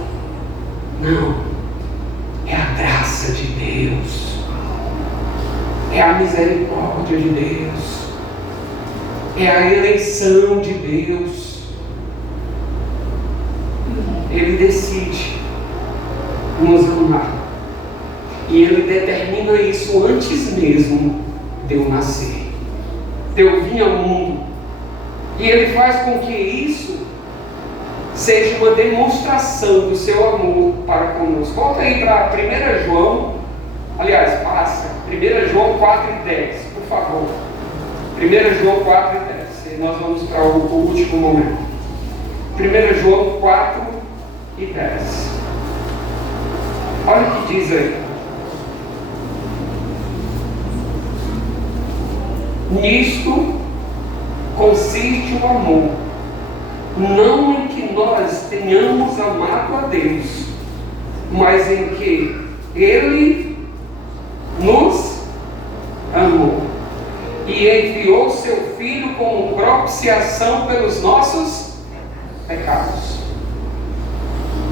Não, é a graça de Deus, é a misericórdia de Deus, é a eleição de Deus. Ele decide nos amar, e Ele determina isso antes mesmo de eu nascer, de eu vir ao mundo. E Ele faz com que isso seja uma demonstração do seu amor para conosco. Volta aí para 1 João, aliás, passa, 1 João 4:10, por favor. 1 João 4:10, e nós vamos para o último momento. 1 João 4:10. Olha o que diz aí. Nisto consiste o amor, não em que nós tenhamos amado a Deus, mas em que Ele nos amou e enviou seu Filho como propiciação pelos nossos pecados.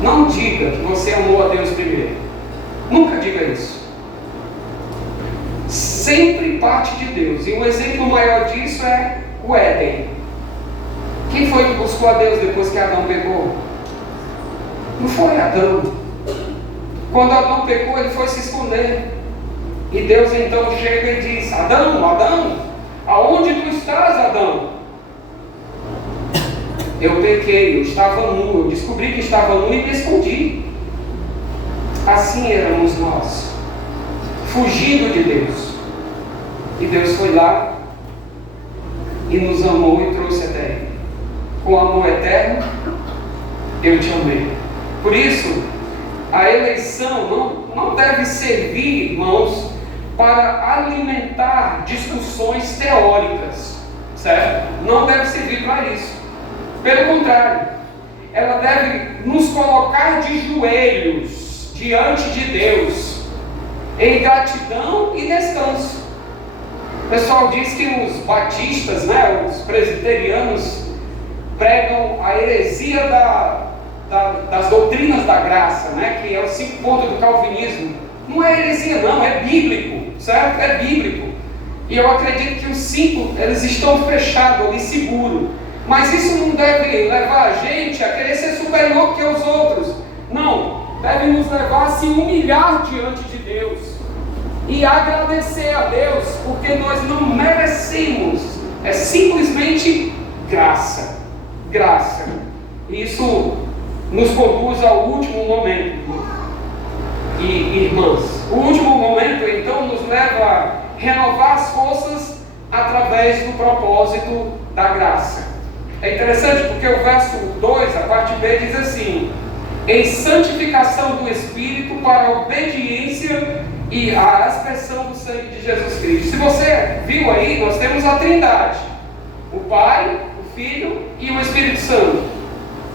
Não diga que você amou a Deus primeiro. Nunca diga isso. Sempre parte de Deus. E um exemplo maior disso é o Éden. Quem foi que buscou a Deus depois que Adão pecou? Não foi Adão. Quando Adão pecou, ele foi se esconder. E Deus então chega e diz: Adão, Adão, aonde tu estás, Adão? Eu pequei, eu estava nu, eu descobri que estava nu e me escondi. Assim éramos nós, fugindo de Deus. E Deus foi lá e nos amou e trouxe até Ele. Com amor eterno, eu te amei. Por isso, a eleição não deve servir, irmãos, para alimentar discussões teóricas, certo? Não deve servir para isso. Pelo contrário, ela deve nos colocar de joelhos diante de Deus, em gratidão e descanso. O pessoal diz que os batistas, né, os presbiterianos, pregam a heresia das doutrinas da graça, né, que é o 5 pontos do calvinismo. Não é heresia não, é bíblico, certo? É bíblico. E eu acredito que os 5, eles estão fechados ali, seguros. Mas isso não deve levar a gente a querer ser superior que os outros. Não, deve nos levar a se humilhar diante de Deus e agradecer a Deus, porque nós não merecemos. É simplesmente graça. Graça. Isso nos conduz ao último momento. E irmãs, o último momento então nos leva a renovar as forças através do propósito da graça. É interessante porque o verso 2, a parte B, diz assim: em santificação do Espírito para a obediência e a aspersão do sangue de Jesus Cristo. Se você viu aí, nós temos a Trindade: o Pai, o Filho e o Espírito Santo.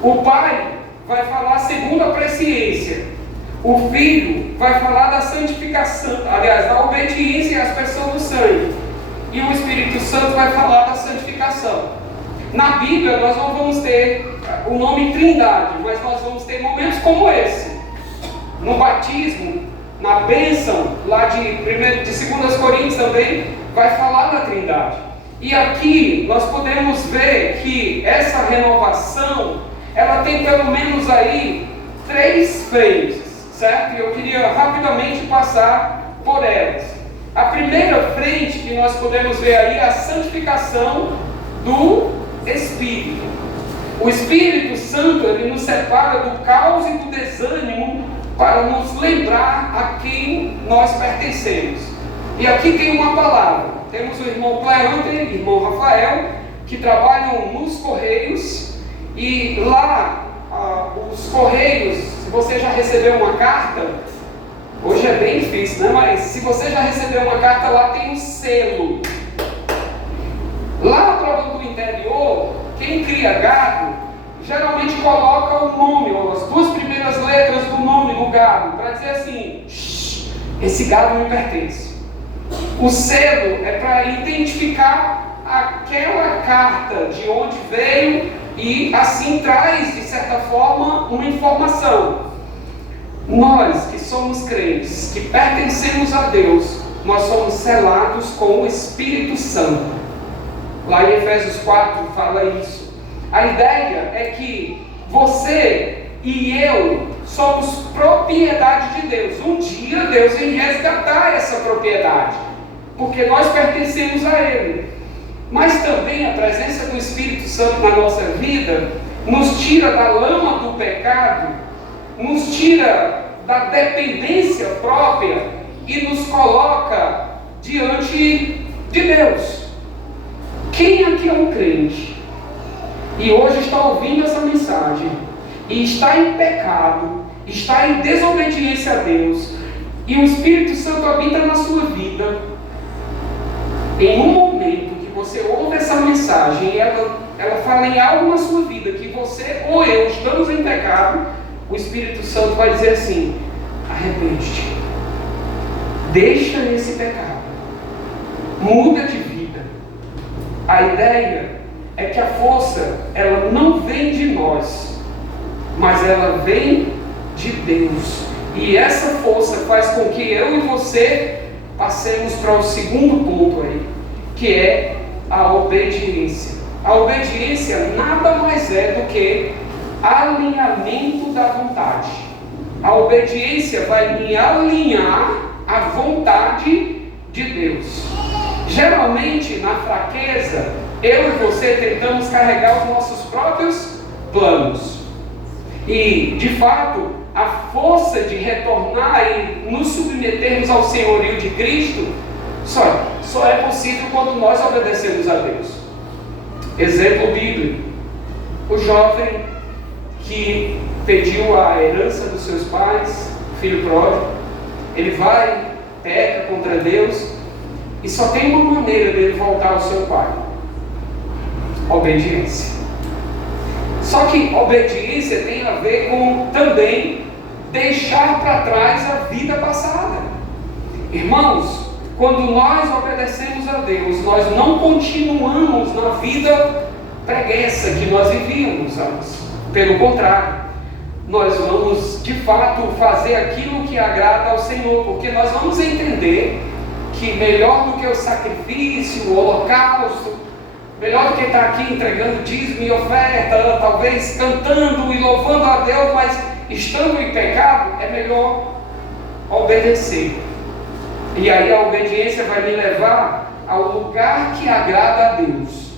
O Pai vai falar segundo a presciência. O Filho vai falar da santificação, aliás, da obediência e aspersão do sangue. E o Espírito Santo vai falar da santificação. Na Bíblia nós não vamos ter o nome Trindade, mas nós vamos ter momentos como esse. No batismo, na bênção, lá de 2 Coríntios também, vai falar da Trindade. E aqui nós podemos ver que essa renovação, ela tem pelo menos aí 3 frentes. Certo? E eu queria rapidamente passar por elas. A primeira frente que nós podemos ver aí é a santificação do Espírito. O Espírito Santo, ele nos separa do caos e do desânimo para nos lembrar a quem nós pertencemos. E aqui tem uma palavra. Temos o irmão Cleandre e o irmão Rafael, que trabalham nos Correios, e lá os Correios, se você já recebeu uma carta, hoje é bem difícil, né? Mas se você já recebeu uma carta, lá tem um selo. Lá no do interior, quem cria gado, geralmente coloca o nome, ou as 2 primeiras letras do nome do gado, para dizer assim: esse gado me pertence. O selo é para identificar aquela carta, de onde veio, e assim traz, de certa forma, uma informação. Nós que somos crentes, que pertencemos a Deus, nós somos selados com o Espírito Santo. Lá em Efésios 4 fala isso. A ideia é que você e eu somos propriedade de Deus. Um dia Deus vem resgatar essa propriedade, porque nós pertencemos a Ele. Mas também a presença do Espírito Santo na nossa vida nos tira da lama do pecado, nos tira da dependência própria e nos coloca diante de Deus. Quem aqui é um crente e hoje está ouvindo essa mensagem e está em pecado, está em desobediência a Deus, e o Espírito Santo habita na sua vida, em um momento que você ouve essa mensagem e ela fala em algo na sua vida que você ou eu estamos em pecado, o Espírito Santo vai dizer assim: arrepende-te, deixa esse pecado, muda de vida. A ideia é que a força, ela não vem de nós, mas ela vem de Deus. E essa força faz com que eu e você passemos para o segundo ponto aí, que é a obediência. A obediência nada mais é do que alinhamento da vontade. A obediência vai me alinhar à vontade de Deus. Geralmente, na fraqueza, eu e você tentamos carregar os nossos próprios planos. E, de fato, a força de retornar e nos submetermos ao senhorio de Cristo só é possível quando nós obedecemos a Deus. Exemplo bíblico: o jovem que pediu a herança dos seus pais, filho pródigo, ele vai, peca contra Deus, e só tem uma maneira dele voltar ao seu pai: obediência. Só que obediência tem a ver com também deixar para trás a vida passada. Irmãos, quando nós obedecemos a Deus, nós não continuamos na vida preguiça que nós vivíamos antes. Pelo contrário, nós vamos de fato fazer aquilo que agrada ao Senhor, porque nós vamos entender que melhor do que o sacrifício, o holocausto, melhor do que estar aqui entregando dízimo e oferta, talvez cantando e louvando a Deus, mas estando em pecado, é melhor obedecer. E aí a obediência vai me levar ao lugar que agrada a Deus.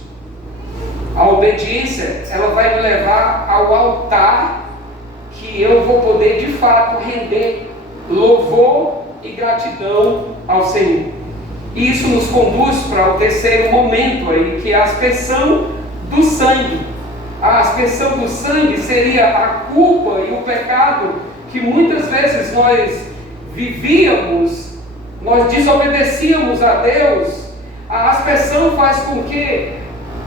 A obediência, ela vai me levar ao altar que eu vou poder de fato render louvor e gratidão ao Senhor. E isso nos conduz para o terceiro momento aí, que é a aspersão do sangue. A aspersão do sangue seria a culpa e o pecado que muitas vezes nós vivíamos, nós desobedecíamos a Deus. A aspersão faz com que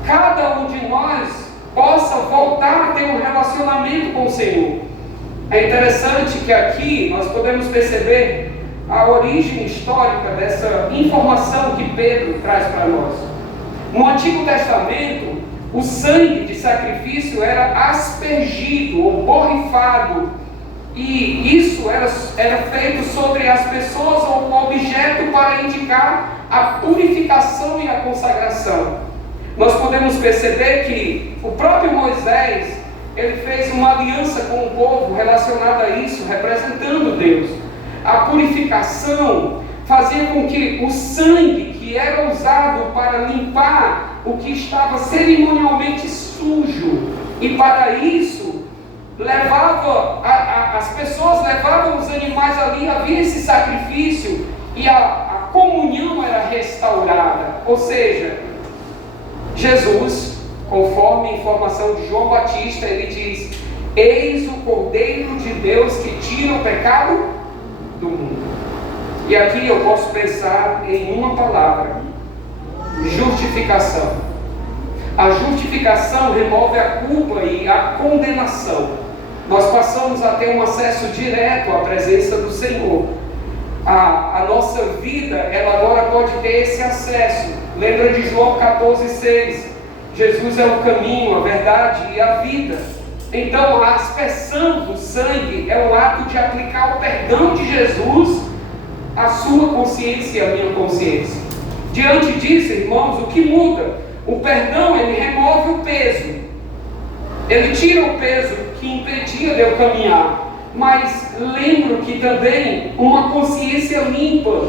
cada um de nós possa voltar a ter um relacionamento com o Senhor. É interessante que aqui nós podemos perceber a origem histórica dessa informação que Pedro traz para nós. No Antigo Testamento, o sangue de sacrifício era aspergido ou borrifado, e isso era feito sobre as pessoas ou um objeto para indicar a purificação e a consagração. Nós podemos perceber que o próprio Moisés, ele fez uma aliança com o povo relacionada a isso, representando Deus. A purificação fazia com que o sangue que era usado para limpar o que estava cerimonialmente sujo, e para isso as pessoas levavam os animais ali, havia esse sacrifício e a comunhão era restaurada. Ou seja, Jesus, conforme a informação de João Batista, ele diz: eis o Cordeiro de Deus que tira o pecado do mundo. E aqui eu posso pensar em uma palavra: justificação. A justificação remove a culpa e a condenação. Nós passamos a ter um acesso direto à presença do Senhor. A nossa vida, ela agora pode ter esse acesso. Lembra de João 14,6? Jesus é o caminho, a verdade e a vida. Então a aspersão do sangue é o ato de aplicar o perdão de Jesus à sua consciência e à minha consciência. Diante disso, irmãos, o que muda? O perdão, ele remove o peso. Ele tira o peso que impedia de eu caminhar. Mas lembro que também uma consciência limpa,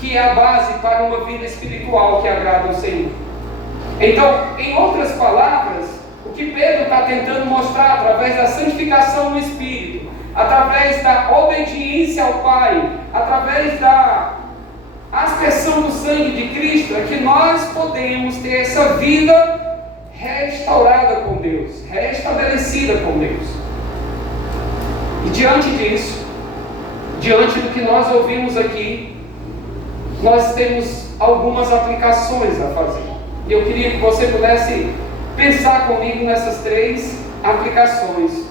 que é a base para uma vida espiritual que agrada ao Senhor. Então, em outras palavras, o que Pedro está tentando mostrar através da santificação no Espírito, através da obediência ao Pai, através da aspersão do sangue de Cristo, é que nós podemos ter essa vida restaurada com Deus, restabelecida com Deus. E diante disso, diante do que nós ouvimos aqui, nós temos algumas aplicações a fazer. E eu queria que você pudesse pensar comigo nessas 3 aplicações,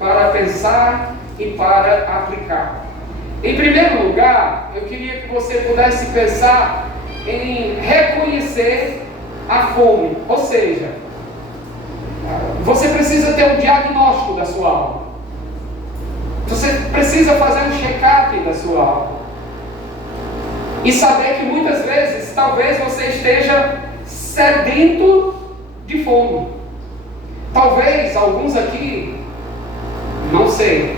para pensar e para aplicar. Em primeiro lugar, eu queria que você pudesse pensar em reconhecer a fome. Ou seja, você precisa ter um diagnóstico da sua alma. Você precisa fazer um check-up da sua alma. E saber que muitas vezes, talvez você esteja sedento de fome. Talvez alguns aqui, não sei,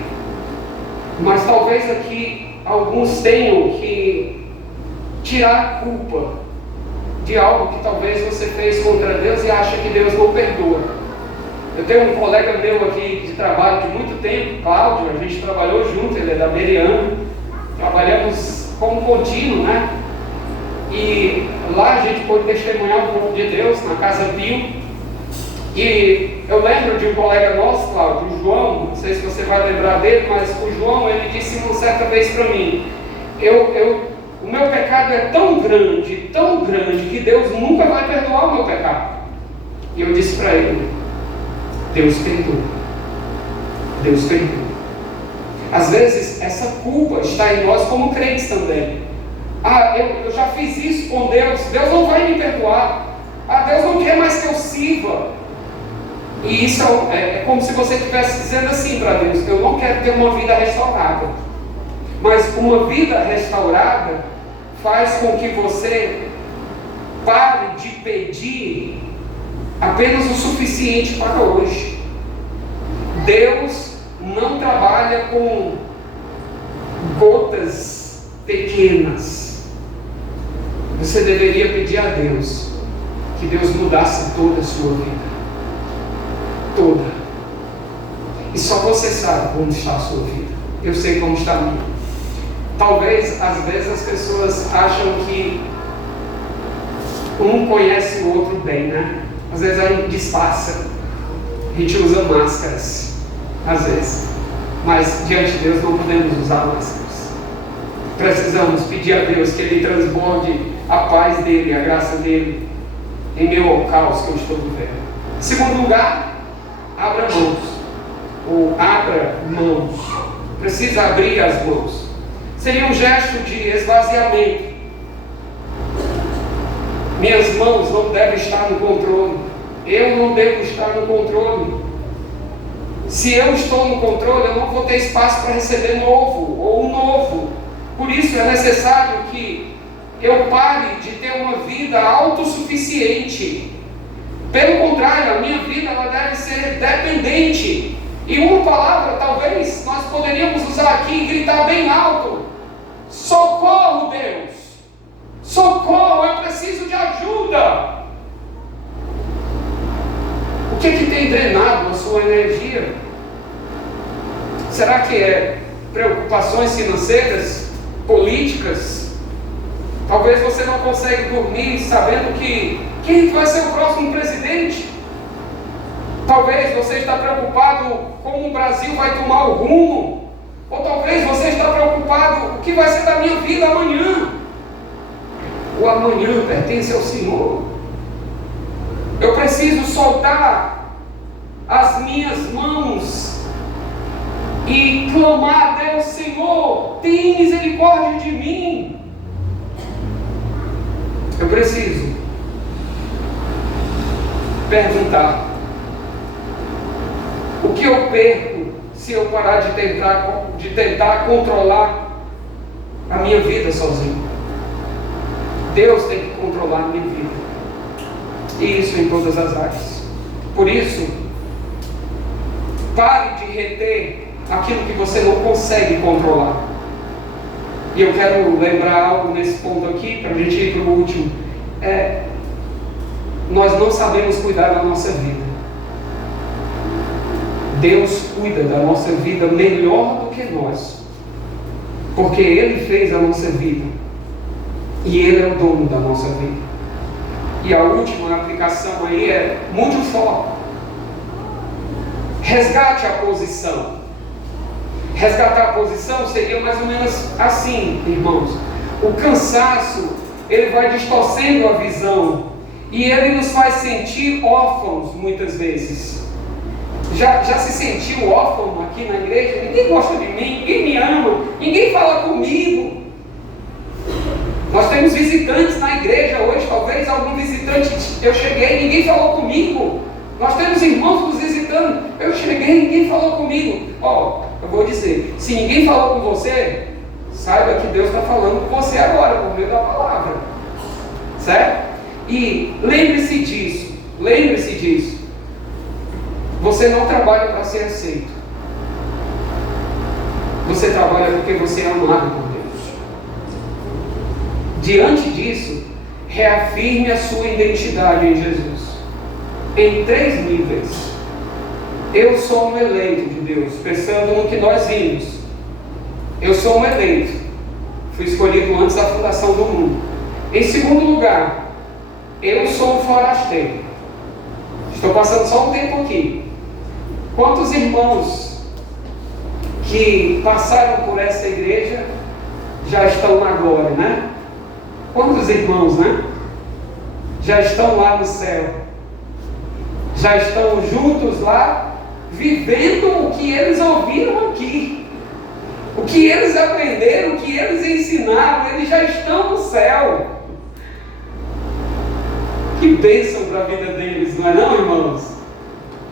mas talvez aqui alguns tenham que tirar a culpa de algo que talvez você fez contra Deus e acha que Deus não perdoa. Eu tenho um colega meu aqui de trabalho de muito tempo, Cláudio, a gente trabalhou junto, ele é da Meriano, trabalhamos como contínuo, né? E lá a gente pôde testemunhar um pouco de Deus na Casa Pio. E eu lembro de um colega nosso, Cláudio, o João, não sei se você vai lembrar dele, mas o João, ele disse uma certa vez para mim: o meu pecado é tão grande, que Deus nunca vai perdoar o meu pecado. E eu disse para ele: Deus perdoa. Deus perdoa. Às vezes essa culpa está em nós como crentes também. Eu já fiz isso com Deus, Deus não vai me perdoar. Deus não quer mais que eu sirva. E isso é como se você estivesse dizendo assim para Deus: eu não quero ter uma vida restaurada. Mas uma vida restaurada faz com que você pare de pedir apenas o suficiente para hoje. Deus não trabalha com gotas pequenas. Você deveria pedir a Deus que Deus mudasse toda a sua vida. Toda. E só você sabe como está a sua vida. Eu sei como está a minha. Talvez, às vezes, as pessoas acham que um conhece o outro bem, né? Às vezes a gente disfarça. A gente usa máscaras. Às vezes. Mas diante de Deus não podemos usar máscaras. Precisamos pedir a Deus que Ele transborde a paz dEle, a graça dEle em meio ao caos que eu estou vivendo. Em segundo lugar, abra mãos. Ou abra mãos. Precisa abrir as mãos. Seria um gesto de esvaziamento. Minhas mãos não devem estar no controle. Eu não devo estar no controle. Se eu estou no controle, eu não vou ter espaço para receber novo ou um novo. Por isso é necessário que eu pare de ter uma vida autossuficiente. Pelo contrário, a minha vida ela deve ser dependente. E uma palavra, talvez, nós poderíamos usar aqui e gritar bem alto: socorro, Deus! Socorro, eu preciso de ajuda! O que tem drenado a sua energia? Será que é preocupações financeiras, políticas? Talvez você não consegue dormir sabendo que quem vai ser o próximo presidente? Talvez você está preocupado como o Brasil vai tomar o rumo. Ou talvez você está preocupado o que vai ser da minha vida amanhã. O amanhã pertence ao Senhor. Eu preciso soltar as minhas mãos e clamar a Deus: Senhor, tem misericórdia de mim. Eu preciso perguntar: o que eu perco se eu parar de tentar controlar a minha vida sozinho? Deus tem que controlar a minha vida. E isso em todas as áreas. Por isso, pare de reter aquilo que você não consegue controlar. E eu quero lembrar algo nesse ponto aqui, para a gente ir para o último. Nós não sabemos cuidar da nossa vida. Deus cuida da nossa vida melhor do que nós. Porque Ele fez a nossa vida. E Ele é o dono da nossa vida. E a última aplicação aí é: mude o foco. Resgate a posição. Resgatar a posição seria mais ou menos assim, irmãos. O cansaço, ele vai distorcendo a visão. E ele nos faz sentir órfãos muitas vezes. Já se sentiu órfão aqui na igreja? Ninguém gosta de mim, ninguém me ama, ninguém fala comigo. Nós temos visitantes na igreja hoje, talvez algum visitante, eu cheguei, ninguém falou comigo. Nós temos irmãos nos visitando, eu cheguei, ninguém falou comigo. Eu vou dizer, se ninguém falou com você, saiba que Deus está falando com você agora, por meio da palavra. Certo? E lembre-se disso. Você não trabalha para ser aceito. Você trabalha porque você é amado por Deus. Diante disso, reafirme a sua identidade em Jesus. Em 3 níveis. Eu sou um eleito de Deus, pensando no que nós vimos. Eu sou um eleito. Fui escolhido antes da fundação do mundo. Em segundo lugar, eu sou um forasteiro. Estou passando só um tempo aqui. Quantos irmãos que passaram por essa igreja já estão na glória, né? Quantos irmãos, né? Já estão lá no céu. Já estão juntos lá, vivendo o que eles ouviram aqui. O que eles aprenderam, o que eles ensinaram, eles já estão no céu. Que bênção para a vida deles, não é não, irmãos?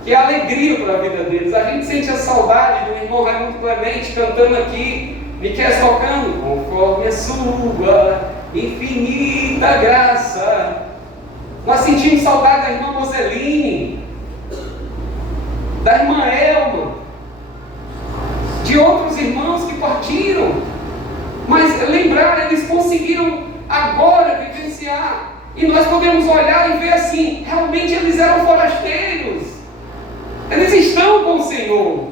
Que alegria para a vida deles. A gente sente a saudade do irmão Raimundo Clemente cantando aqui, Miqueias tocando, conforme a sua infinita graça. Nós sentimos saudade da irmã Moseline, da irmã Elma, de outros irmãos que partiram, mas lembrar, eles conseguiram agora vivenciar, e nós podemos olhar e ver assim, realmente eles eram forasteiros, eles estão com o Senhor,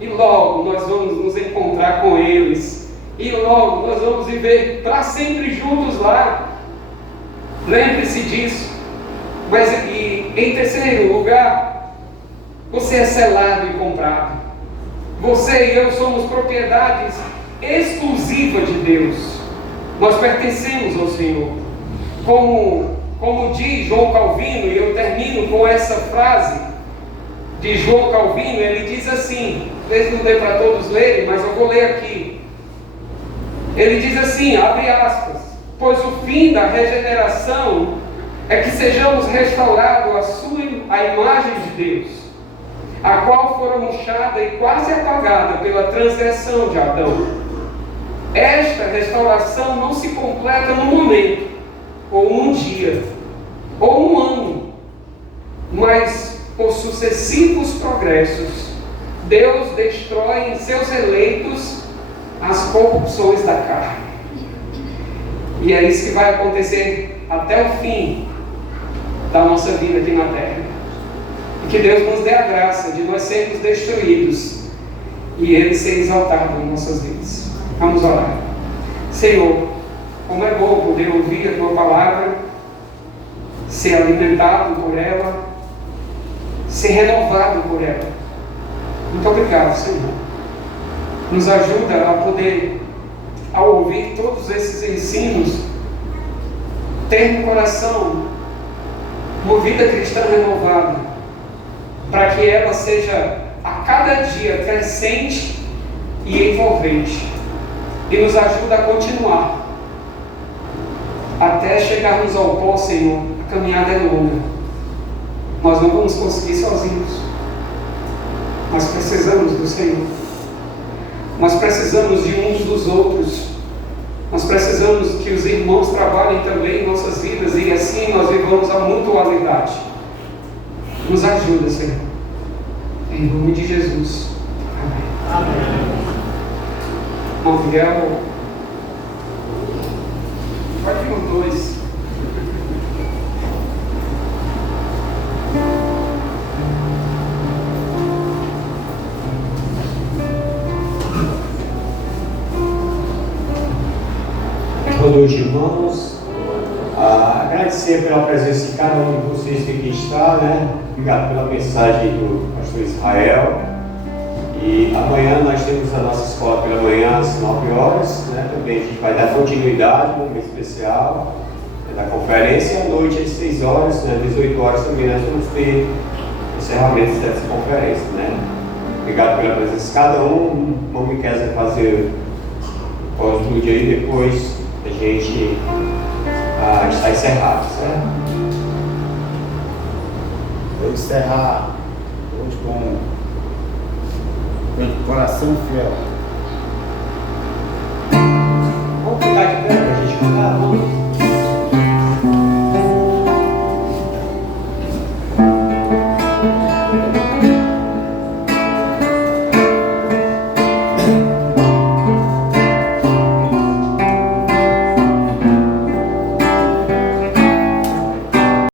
e logo nós vamos nos encontrar com eles, e logo nós vamos viver para sempre juntos lá. Lembre-se disso. Mas e, em terceiro lugar, você é selado e comprado. Você e eu somos propriedades exclusivas de Deus. Nós pertencemos ao Senhor. Como diz João Calvino, e eu termino com essa frase de João Calvino, ele diz assim, talvez não dê para todos lerem, mas eu vou ler aqui. Ele diz assim, abre aspas, pois o fim da regeneração é que sejamos restaurados à imagem de Deus, a qual fora murchada e quase apagada pela transgressão de Adão. Esta restauração não se completa num momento, ou num dia, ou um ano, mas por sucessivos progressos, Deus destrói em seus eleitos as corrupções da carne. E é isso que vai acontecer até o fim da nossa vida aqui na terra. E que Deus nos dê a graça de nós sermos destruídos e Ele ser exaltado em nossas vidas. Vamos orar. Senhor, como é bom poder ouvir a Tua palavra, ser alimentado por ela, ser renovado por ela. Muito obrigado, Senhor. Nos ajuda a poder, ao ouvir todos esses ensinos, ter no coração uma vida cristã renovada, para que ela seja a cada dia crescente e envolvente, e nos ajuda a continuar até chegarmos ao pó, Senhor. A caminhada é longa, nós não vamos conseguir sozinhos, nós precisamos do Senhor, nós precisamos de uns dos outros, nós precisamos que os irmãos trabalhem também em nossas vidas, e assim nós vivamos a mutualidade. Nos ajuda, Senhor, em nome de Jesus. Amém. Irmão Miguel, pode vir os dois. Boa noite, irmãos. Agradecer pela presença de cada um de vocês que aqui está, né? Obrigado pela mensagem do pastor Israel. E amanhã nós temos a nossa escola pela manhã às 9 horas, né? Também a gente vai dar continuidade, um momento especial da conferência. À noite às 6 horas, né? Às 18 horas também nós vamos ter encerramento dessa conferência, né? Obrigado pela presença de cada um. O irmão quer fazer o pós-vídeo aí, depois a gente está encerrado, certo? Vou encerrar hoje com o coração fiel. Vamos ficar de pé para a gente cantar, vamos?